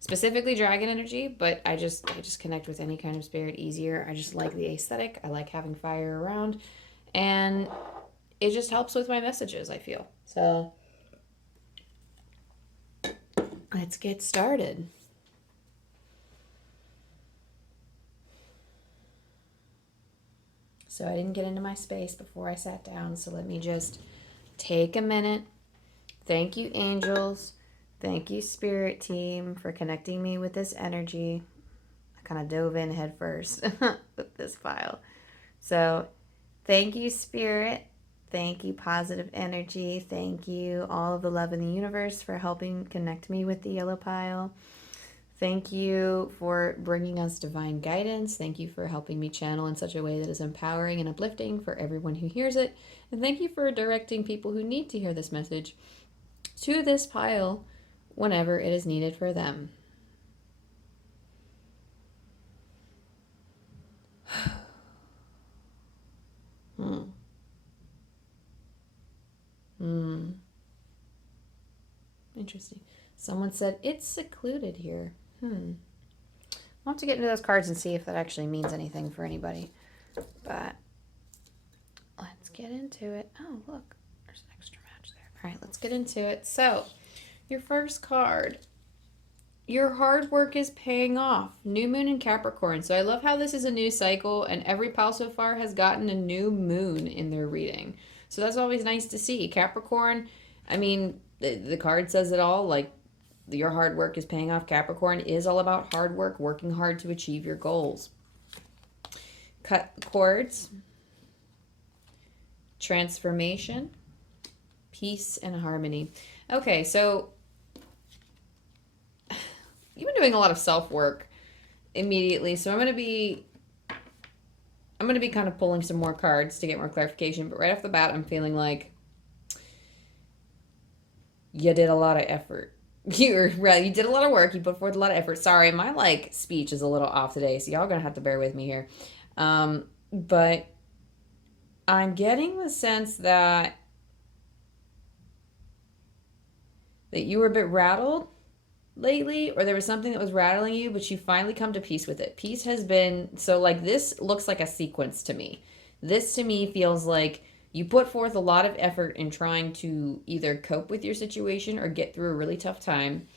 specifically dragon energy, but I just connect with any kind of spirit easier. I just like the aesthetic. I like having fire around, and it just helps with my messages, I feel. So let's get started. So I didn't get into my space before I sat down, so let me just take a minute. Thank you, angels. Thank you, spirit team, for connecting me with this energy. I kind of dove in head first with this file. So thank you, spirit. Thank you, positive energy. Thank you, all of the love in the universe, for helping connect me with the yellow pile. Thank you for bringing us divine guidance. Thank you for helping me channel in such a way that is empowering and uplifting for everyone who hears it. And thank you for directing people who need to hear this message to this pile whenever it is needed for them. Interesting. Someone said it's secluded here. I'll have to get into those cards and see if that actually means anything for anybody. But let's get into it. Oh, look, there's an extra match there. All right, let's get into it. So, your first card. Your hard work is paying off. New moon in Capricorn. So I love how this is a new cycle, and every pile so far has gotten a new moon in their reading. So that's always nice to see. Capricorn, I mean, the card says it all. Like, your hard work is paying off. Capricorn is all about hard work, working hard to achieve your goals. Cut cords. Transformation. Peace and harmony. Okay, so you've been doing a lot of self-work immediately, so I'm going to be kind of pulling some more cards to get more clarification, but right off the bat, I'm feeling like you did a lot of effort. You did a lot of work. You put forth a lot of effort. Sorry, my speech is a little off today, so y'all gonna have to bear with me here. But I'm getting the sense that you were a bit rattled lately, or there was something that was rattling you, but you finally come to peace with it. Peace has been, so this looks like a sequence to me. This to me feels like you put forth a lot of effort in trying to either cope with your situation or get through a really tough time.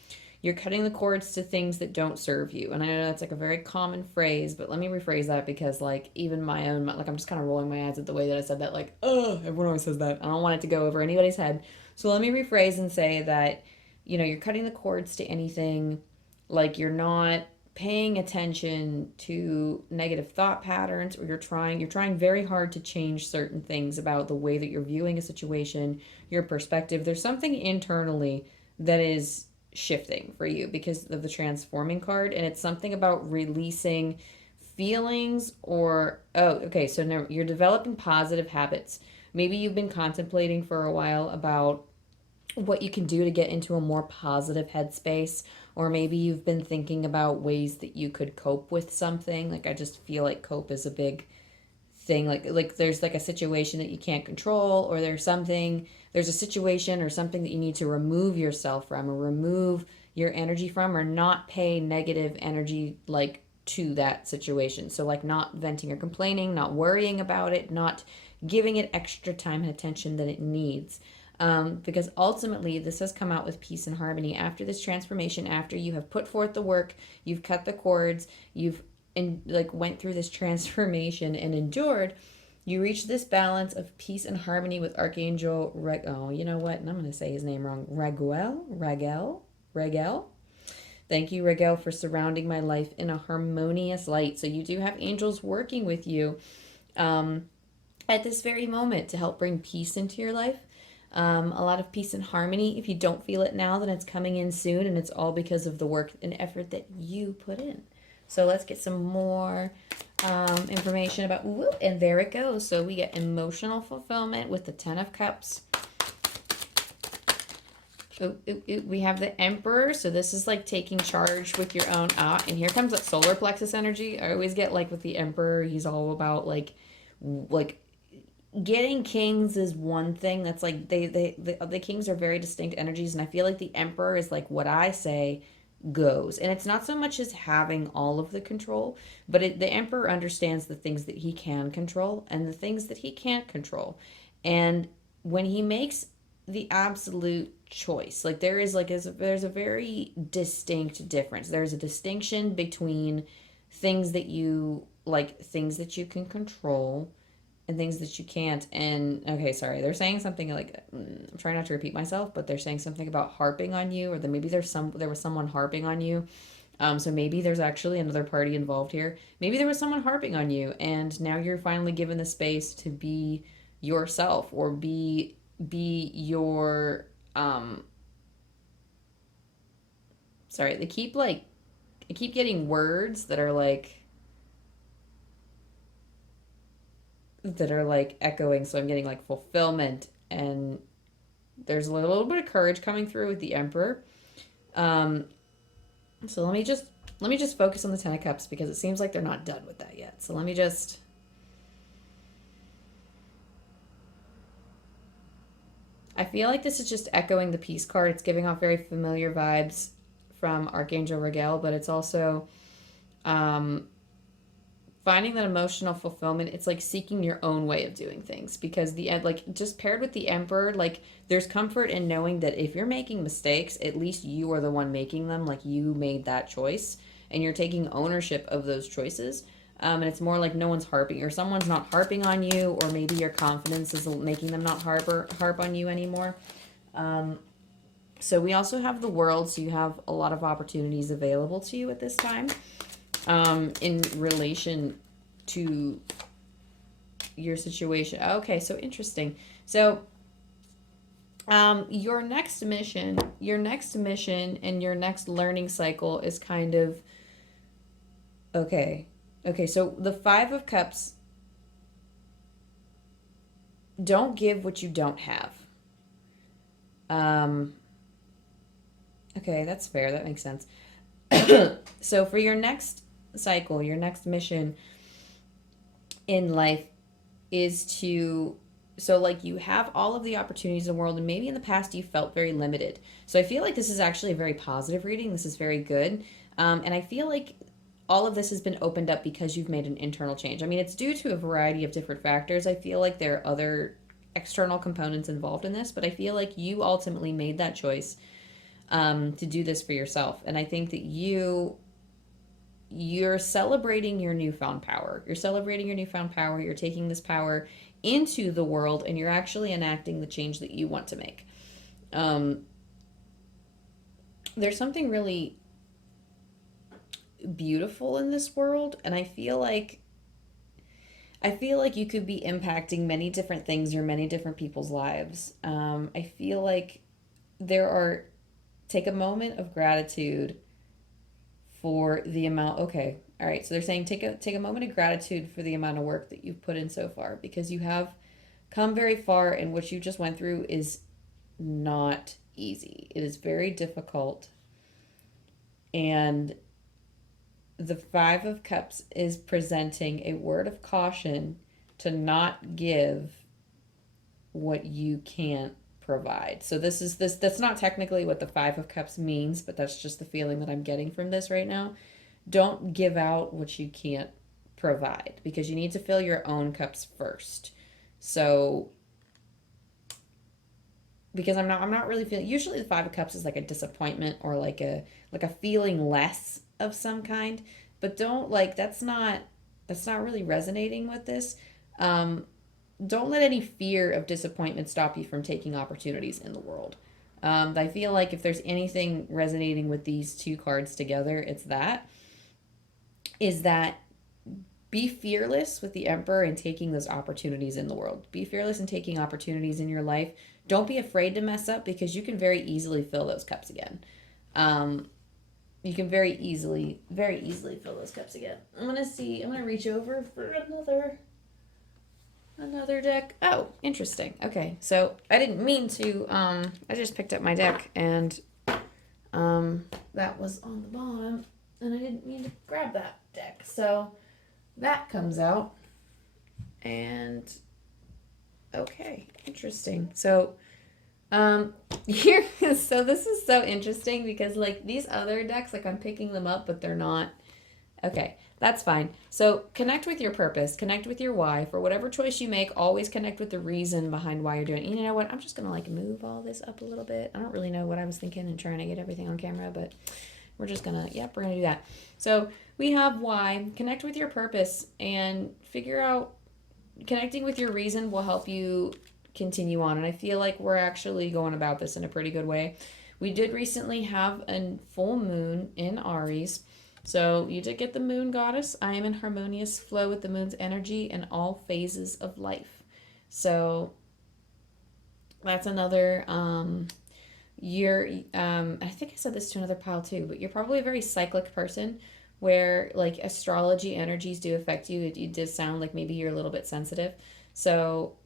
You're cutting the cords to things that don't serve you. And I know that's a very common phrase, but let me rephrase that, because even my own, I'm just kind of rolling my eyes at the way that I said that, everyone always says that. I don't want it to go over anybody's head. So let me rephrase and say that, you're cutting the cords to anything, you're not paying attention to negative thought patterns, or you're trying very hard to change certain things about the way that you're viewing a situation, your perspective. There's something internally that is shifting for you because of the transforming card, and it's something about releasing feelings so now you're developing positive habits. Maybe you've been contemplating for a while about what you can do to get into a more positive headspace, or maybe you've been thinking about ways that you could cope with something. I just feel like cope is a big thing. There's a situation that you can't control, or there's a situation or something that you need to remove yourself from, or remove your energy from, or not pay negative energy to that situation. So not venting or complaining, not worrying about it, not giving it extra time and attention that it needs. Because ultimately this has come out with peace and harmony after this transformation, after you have put forth the work, you've cut the cords, you've went through this transformation and endured. You reach this balance of peace and harmony with Archangel you know what? And I'm going to say his name wrong. Raguel. Thank you, Raguel, for surrounding my life in a harmonious light. So you do have angels working with you at this very moment to help bring peace into your life. A lot of peace and harmony. If you don't feel it now, then it's coming in soon, and it's all because of the work and effort that you put in. So let's get some more information about, and there it goes. So we get emotional fulfillment with the 10 of Cups. We have the Emperor. So this is taking charge with your own, and here comes that solar plexus energy. I always get with the Emperor, he's all about getting kings is one thing. That's the kings are very distinct energies, and I feel like the Emperor is what I say goes. And it's not so much as having all of the control, but the emperor understands the things that he can control and the things that he can't control. And when he makes the absolute choice, like there's a very distinct difference. There's a distinction between things that you like, things that you can control and things that you can't. And okay, sorry, they're saying something like, I'm trying not to repeat myself, but they're saying something about harping on you, or that maybe there was someone harping on you. So maybe there's actually another party involved here. Maybe there was someone harping on you, and now you're finally given the space to be yourself, or be your sorry, I keep getting words that are like echoing, so I'm getting like fulfillment, and there's a little bit of courage coming through with the emperor. So let me just focus on the Ten of Cups, because it seems like they're not done with that yet. So let me just I feel like this is just echoing the Peace card. It's giving off very familiar vibes from Archangel Rigel, but it's also finding that emotional fulfillment. It's like seeking your own way of doing things, because just paired with the Emperor, like there's comfort in knowing that if you're making mistakes, at least you are the one making them. Like you made that choice and you're taking ownership of those choices. And it's more like no one's harping, or someone's not harping on you, or maybe your confidence is making them not harp on you anymore. So we also have the World, so you have a lot of opportunities available to you at this time in relation to your situation. Okay, so interesting. So your next mission and your next learning cycle is kind of okay. Okay, so the Five of Cups, don't give what you don't have. Okay, that's fair. That makes sense. So for your next cycle, your next mission in life is to, so like you have all of the opportunities in the world, and maybe in the past you felt very limited. So I feel like this is actually a very positive reading. This is very good. And I feel like all of this has been opened up because you've made an internal change. I mean, it's due to a variety of different factors. I feel like there are other external components involved in this, but I feel like you ultimately made that choice to do this for yourself. And I think that you're celebrating your newfound power. You're celebrating your newfound power. You're taking this power into the world, and you're actually enacting the change that you want to make. There's something really beautiful in this world, and I feel like you could be impacting many different things or many different people's lives. I feel like take a moment of gratitude for the amount. Okay, all right, so they're saying take a moment of gratitude for the amount of work that you've put in so far, because you have come very far, and what you just went through is not easy. It is very difficult, and the Five of Cups is presenting a word of caution to not give what you can't provide. So that's not technically what the Five of Cups means, but that's just the feeling that I'm getting from this right now. Don't give out what you can't provide, because you need to fill your own cups first. So because I'm not really feeling, usually the Five of Cups is like a disappointment, or like a feeling less of some kind, but that's not really resonating with this. Don't let any fear of disappointment stop you from taking opportunities in the world. I feel like if there's anything resonating with these two cards together, it's that be fearless with the Emperor and taking those opportunities in the world. Be fearless in taking opportunities in your life. Don't be afraid to mess up, because you can very easily fill those cups again. You can very easily fill those cups again. I'm going to reach over for another deck. Oh, interesting. Okay, so I didn't mean to, I just picked up my deck, and that was on the bottom, and I didn't mean to grab that deck. So that comes out, and okay, interesting. So Here, so this is so interesting because like these other decks, like I'm picking them up, but they're not. Okay, that's fine. So connect with your purpose, connect with your why. For whatever choice you make, always connect with the reason behind why you're doing it. You know what? I'm just gonna like move all this up a little bit. I don't really know what I was thinking and trying to get everything on camera, but we're just gonna, yep, we're gonna do that. So we have why. Connect with your purpose and figure out, connecting with your reason will help you continue on. And I feel like we're actually going about this in a pretty good way. We did recently have a full moon in Aries. So you did get the moon goddess. I am in harmonious flow with the moon's energy in all phases of life. So that's another you're I think I said this to another pile too, but you're probably a very cyclic person where like astrology energies do affect you. It does sound like maybe you're a little bit sensitive. So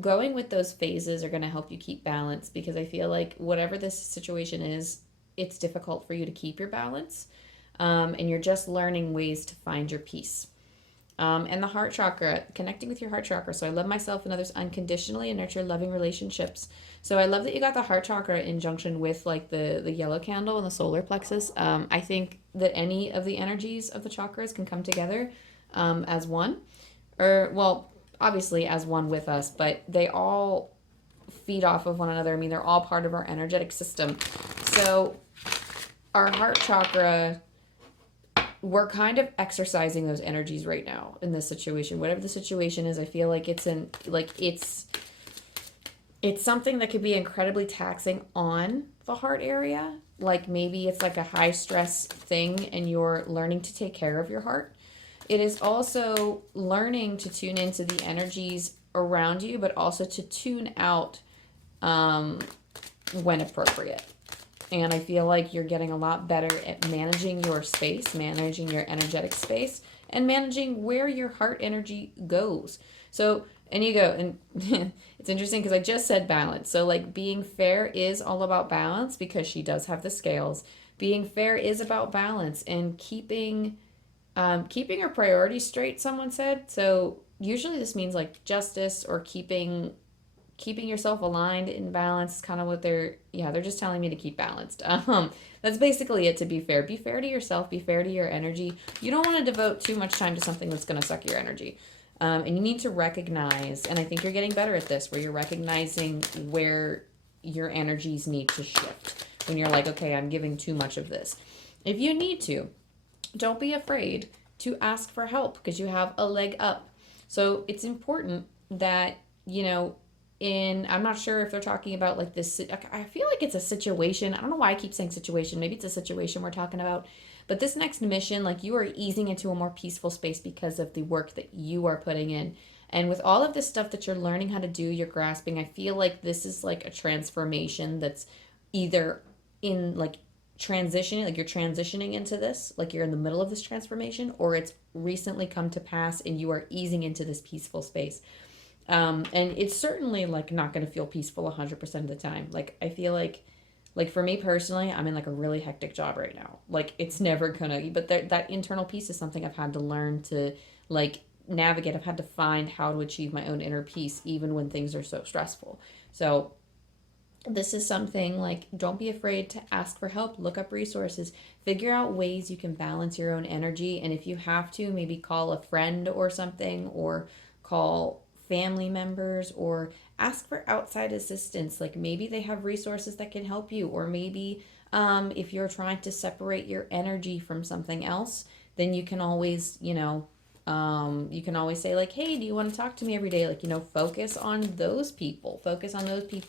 going with those phases are going to help you keep balance, because I feel like whatever this situation is, it's difficult for you to keep your balance. And you're just learning ways to find your peace. And the heart chakra, connecting with your heart chakra. So I love myself and others unconditionally and nurture loving relationships. So I love that you got the heart chakra in junction with like the yellow candle and the solar plexus. I think that any of the energies of the chakras can come together as one, or well, obviously as one with us, but they all feed off of one another. I mean, they're all part of our energetic system. So our heart chakra, we're kind of exercising those energies right now in this situation. Whatever the situation is, I feel like it's something that could be incredibly taxing on the heart area. Like maybe it's like a high stress thing and you're learning to take care of your heart. It is also learning to tune into the energies around you, but also to tune out when appropriate. And I feel like you're getting a lot better at managing your space, managing your energetic space, and managing where your heart energy goes. So, and you go, and it's interesting because I just said balance. So, like, being fair is all about balance because she does have the scales. Being fair is about balance and keeping her priorities straight, someone said. So, usually this means like justice or keeping yourself aligned in balance, kind of what they're just telling me to keep balanced. That's basically it. To be fair to yourself, be fair to your energy. You don't want to devote too much time to something that's going to suck your energy. And you need to recognize, and I think you're getting better at this, where you're recognizing where your energies need to shift. When you're like, okay, I'm giving too much of this. If you need to, don't be afraid to ask for help because you have a leg up. So it's important that, I'm not sure if they're talking about like this. I feel like it's a situation. I don't know why I keep saying situation. Maybe it's a situation we're talking about. But this next mission, like you are easing into a more peaceful space because of the work that you are putting in. And with all of this stuff that you're learning how to do, you're grasping, I feel like this is like a transformation that's either in like transitioning, like you're transitioning into this, like you're in the middle of this transformation, or it's recently come to pass and you are easing into this peaceful space. And it's certainly like not going to feel peaceful 100% of the time. Like I feel like for me personally, I'm in like a really hectic job right now. Like it's never gonna, but that internal peace is something I've had to learn to like navigate. I've had to find how to achieve my own inner peace even when things are so stressful. So this is something like, don't be afraid to ask for help, look up resources, figure out ways you can balance your own energy. And if you have to, maybe call a friend or something, or call family members, or ask for outside assistance. Like maybe they have resources that can help you, or maybe if you're trying to separate your energy from something else, then you can always say like, hey, do you want to talk to me every day? Like, focus on those people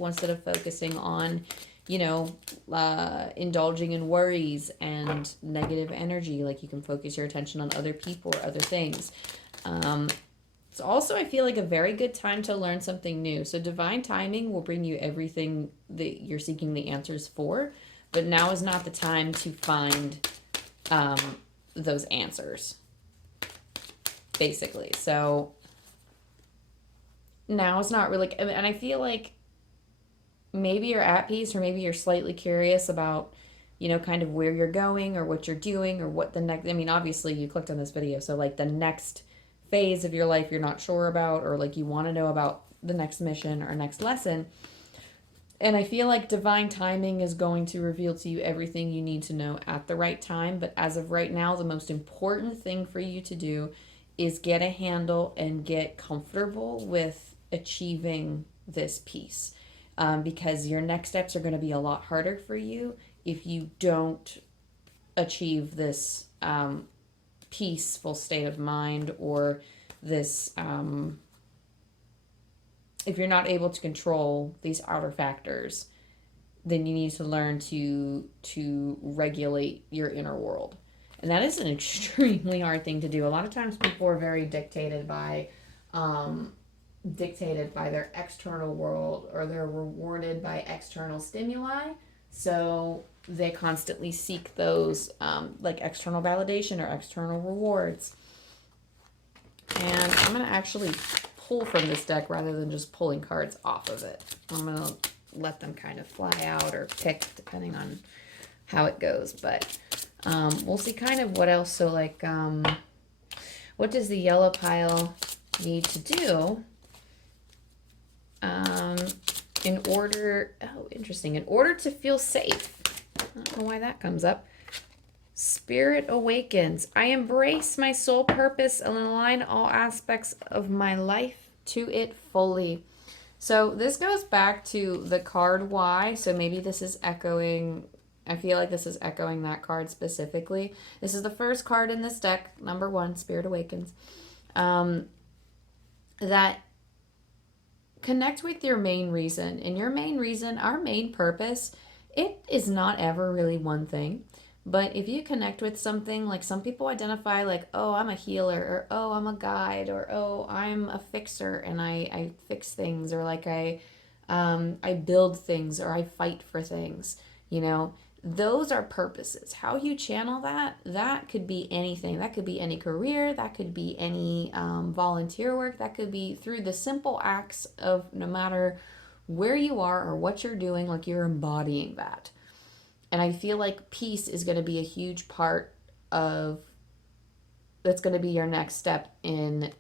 instead of focusing on indulging in worries and negative energy. Like you can focus your attention on other people or other things. It's also, I feel like, a very good time to learn something new. So divine timing will bring you everything that you're seeking the answers for, but now is not the time to find those answers, basically. So now it's not really, and I feel like maybe you're at peace, or maybe you're slightly curious about, kind of where you're going or what you're doing or what the next, obviously you clicked on this video, so like the next phase of your life you're not sure about, or like you want to know about the next mission or next lesson. And I feel like divine timing is going to reveal to you everything you need to know at the right time. But as of right now, the most important thing for you to do is get a handle and get comfortable with achieving this peace. Because your next steps are going to be a lot harder for you if you don't achieve this peaceful state of mind, or this if you're not able to control these outer factors, then you need to learn to regulate your inner world. And that is an extremely hard thing to do. A lot of times people are very dictated by their external world, or they're rewarded by external stimuli. So they constantly seek those like external validation or external rewards. And I'm going to actually pull from this deck rather than just pulling cards off of it. I'm going to let them kind of fly out or pick depending on how it goes. But we'll see kind of what else. So like, what does the yellow pile need to do in order, interesting, in order to feel safe? I don't know why that comes up. Spirit awakens. I embrace my soul purpose and align all aspects of my life to it fully. So this goes back to the card why. So maybe this is echoing, I feel like this is echoing that card specifically. This is the first card in this deck, number 1, Spirit Awakens. That connect with your main reason. And your main reason, our main purpose, it is not ever really one thing. But if you connect with something, like some people identify like, oh, I'm a healer, or oh, I'm a guide, or oh, I'm a fixer and I fix things, or like I build things, or I fight for things, you know, those are purposes. How you channel that could be anything. That could be any career, that could be any volunteer work, that could be through the simple acts of no matter where you are or what you're doing, like you're embodying that. And I feel like peace is going to be a huge part of, that's going to be your next step in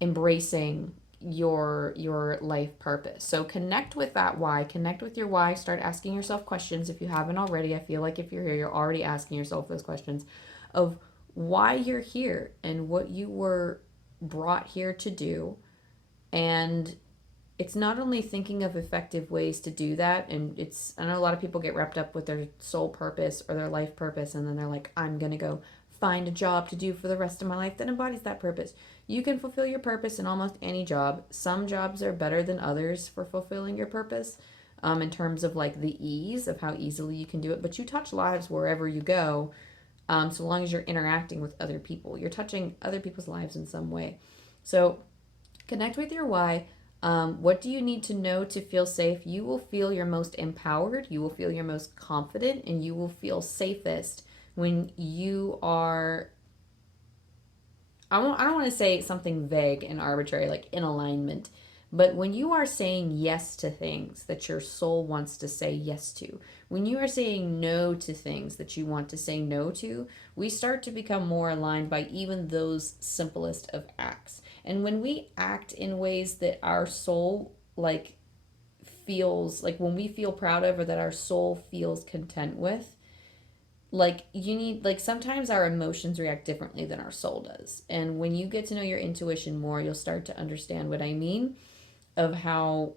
embracing your life purpose. So connect with that why. Connect with your why. Start asking yourself questions if you haven't already. I feel like if you're here, you're already asking yourself those questions of why you're here and what you were brought here to do. And it's not only thinking of effective ways to do that, and it's, I know a lot of people get wrapped up with their soul purpose or their life purpose, and then they're like, I'm going to go find a job to do for the rest of my life that embodies that purpose. You can fulfill your purpose in almost any job. Some jobs are better than others for fulfilling your purpose, in terms of like the ease of how easily you can do it, but you touch lives wherever you go. So long as you're interacting with other people, you're touching other people's lives in some way. So connect with your why. What do you need to know to feel safe? You will feel your most empowered, you will feel your most confident, and you will feel safest when you are, I don't want to say something vague and arbitrary, like in alignment, but when you are saying yes to things that your soul wants to say yes to, when you are saying no to things that you want to say no to, we start to become more aligned by even those simplest of acts. And when we act in ways that our soul like feels, like when we feel proud of, or that our soul feels content with, like you need, like sometimes our emotions react differently than our soul does. And when you get to know your intuition more, you'll start to understand what I mean, of how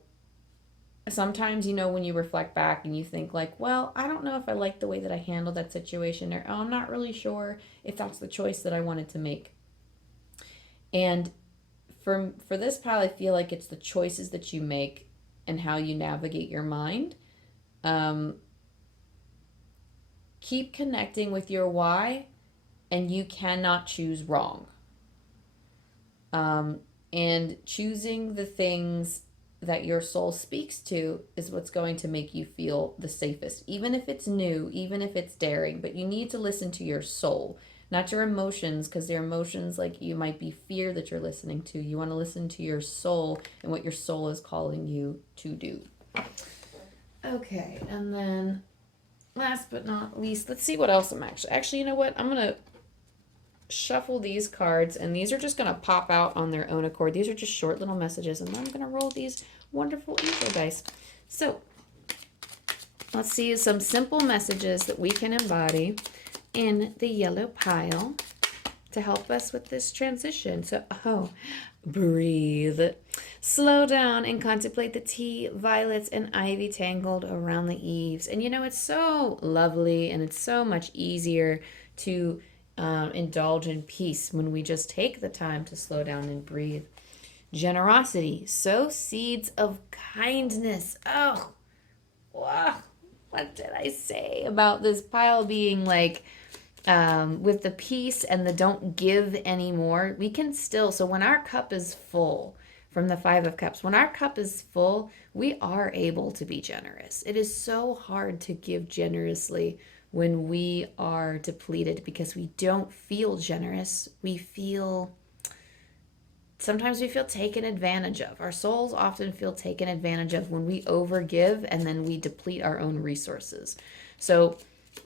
sometimes, you know, when you reflect back and you think like, well, I don't know if I like the way that I handled that situation, or oh, I'm not really sure if that's the choice that I wanted to make. And for this pile, I feel like it's the choices that you make and how you navigate your mind. Keep connecting with your why, and you cannot choose wrong. And choosing the things that your soul speaks to is what's going to make you feel the safest, even if it's new, even if it's daring. But you need to listen to your soul, not your emotions, because your emotions, like you might be fear that you're listening to. You want to listen to your soul and what your soul is calling you to do. Okay, and then last but not least, let's see what else I'm actually, you know what? I'm going to shuffle these cards, and these are just going to pop out on their own accord. These are just short little messages, and I'm going to roll these wonderful angel dice. So let's see some simple messages that we can embody in the yellow pile to help us with this transition. So, breathe. Slow down and contemplate the tea, violets, and ivy tangled around the eaves. And you know, it's so lovely, and it's so much easier to indulge in peace when we just take the time to slow down and breathe. Generosity. Sow seeds of kindness. Oh, wow. What did I say about this pile being like, with the peace and the don't give anymore, we can still, so when our cup is full from the Five of Cups, when our cup is full, we are able to be generous. It is so hard to give generously when we are depleted because we don't feel generous. Sometimes we feel taken advantage of. Our souls often feel taken advantage of when we overgive and then we deplete our own resources. So,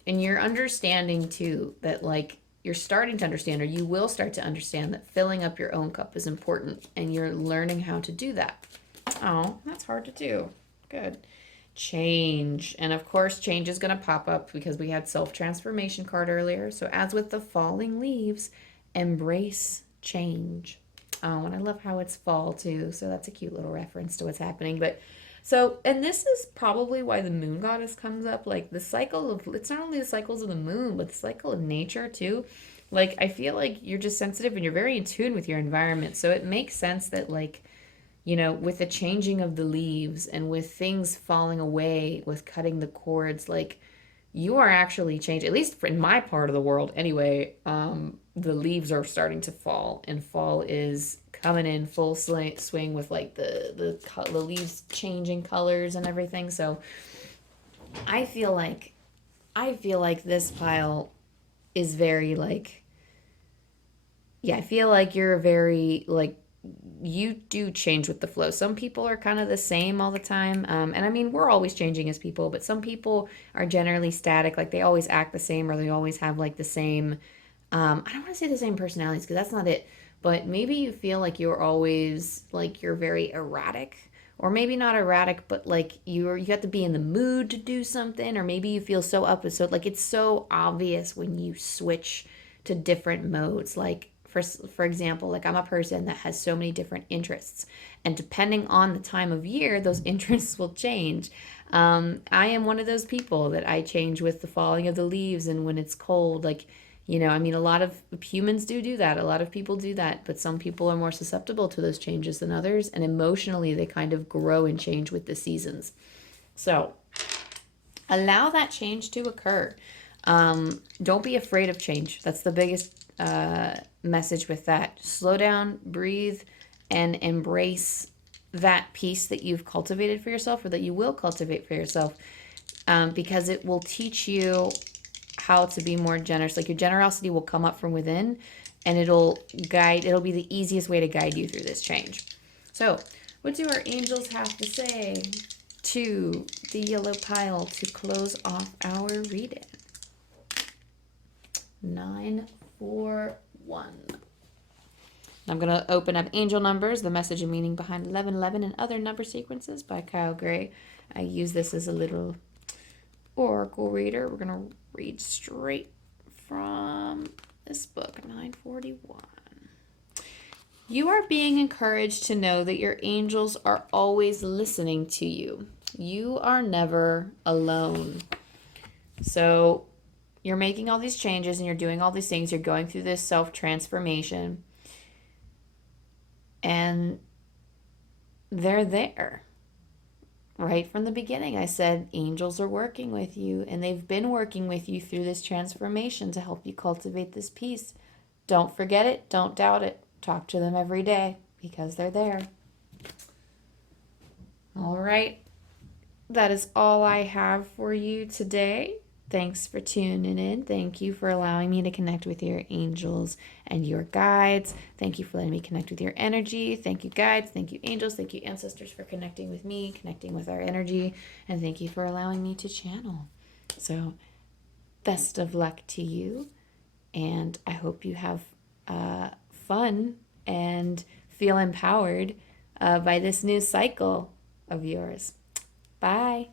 and you're understanding too that like you're starting to understand, or you will start to understand, that filling up your own cup is important, and you're learning how to do that. Oh, that's hard to do. Good. Change. And of course, change is going to pop up because we had self-transformation card earlier. So as with the falling leaves, embrace change. Oh, and I love how it's fall too. So that's a cute little reference to what's happening. But so, and this is probably why the moon goddess comes up, like the cycle of, it's not only the cycles of the moon, but the cycle of nature too. Like, I feel like you're just sensitive and you're very in tune with your environment. So it makes sense that like, you know, with the changing of the leaves and with things falling away, with cutting the cords, like you are actually changing, at least in my part of the world anyway, the leaves are starting to fall, and fall is coming in full swing with like the leaves changing colors and everything. So I feel like this pile is very like, yeah, I feel like you're very like, you do change with the flow. Some people are kind of the same all the time. And I mean, we're always changing as people, but some people are generally static. Like they always act the same, or they always have like the same, I don't want to say the same personalities because that's not it. But maybe you feel like you're always like you're very erratic, or maybe not erratic, but like you have to be in the mood to do something, or maybe you feel so up and so like it's so obvious when you switch to different modes. Like for example, like I'm a person that has so many different interests, and depending on the time of year, those interests will change. I am one of those people that I change with the falling of the leaves and when it's cold, like. You know, I mean, a lot of humans do that. A lot of people do that, but some people are more susceptible to those changes than others. And emotionally, they kind of grow and change with the seasons. So allow that change to occur. Don't be afraid of change. That's the biggest message with that. Slow down, breathe, and embrace that peace that you've cultivated for yourself, or that you will cultivate for yourself, because it will teach you how to be more generous. Like your generosity will come up from within, and it'll be the easiest way to guide you through this change. So what do our angels have to say to the yellow pile to close off our reading? 941. I'm going to open up Angel Numbers, the message and meaning behind 1111 and other number sequences by Kyle Gray. I use this as a little oracle reader. We're going to read straight from this book, 941. You are being encouraged to know that your angels are always listening to you. You are never alone. So you're making all these changes and you're doing all these things. You're going through this self-transformation. And they're there. Right from the beginning, I said angels are working with you, and they've been working with you through this transformation to help you cultivate this peace. Don't forget it. Don't doubt it. Talk to them every day because they're there. All right. That is all I have for you today. Thanks for tuning in. Thank you for allowing me to connect with your angels and your guides. Thank you for letting me connect with your energy. Thank you, guides. Thank you, angels. Thank you, ancestors, for connecting with me, connecting with our energy. And thank you for allowing me to channel. So best of luck to you. And I hope you have fun and feel empowered by this new cycle of yours. Bye.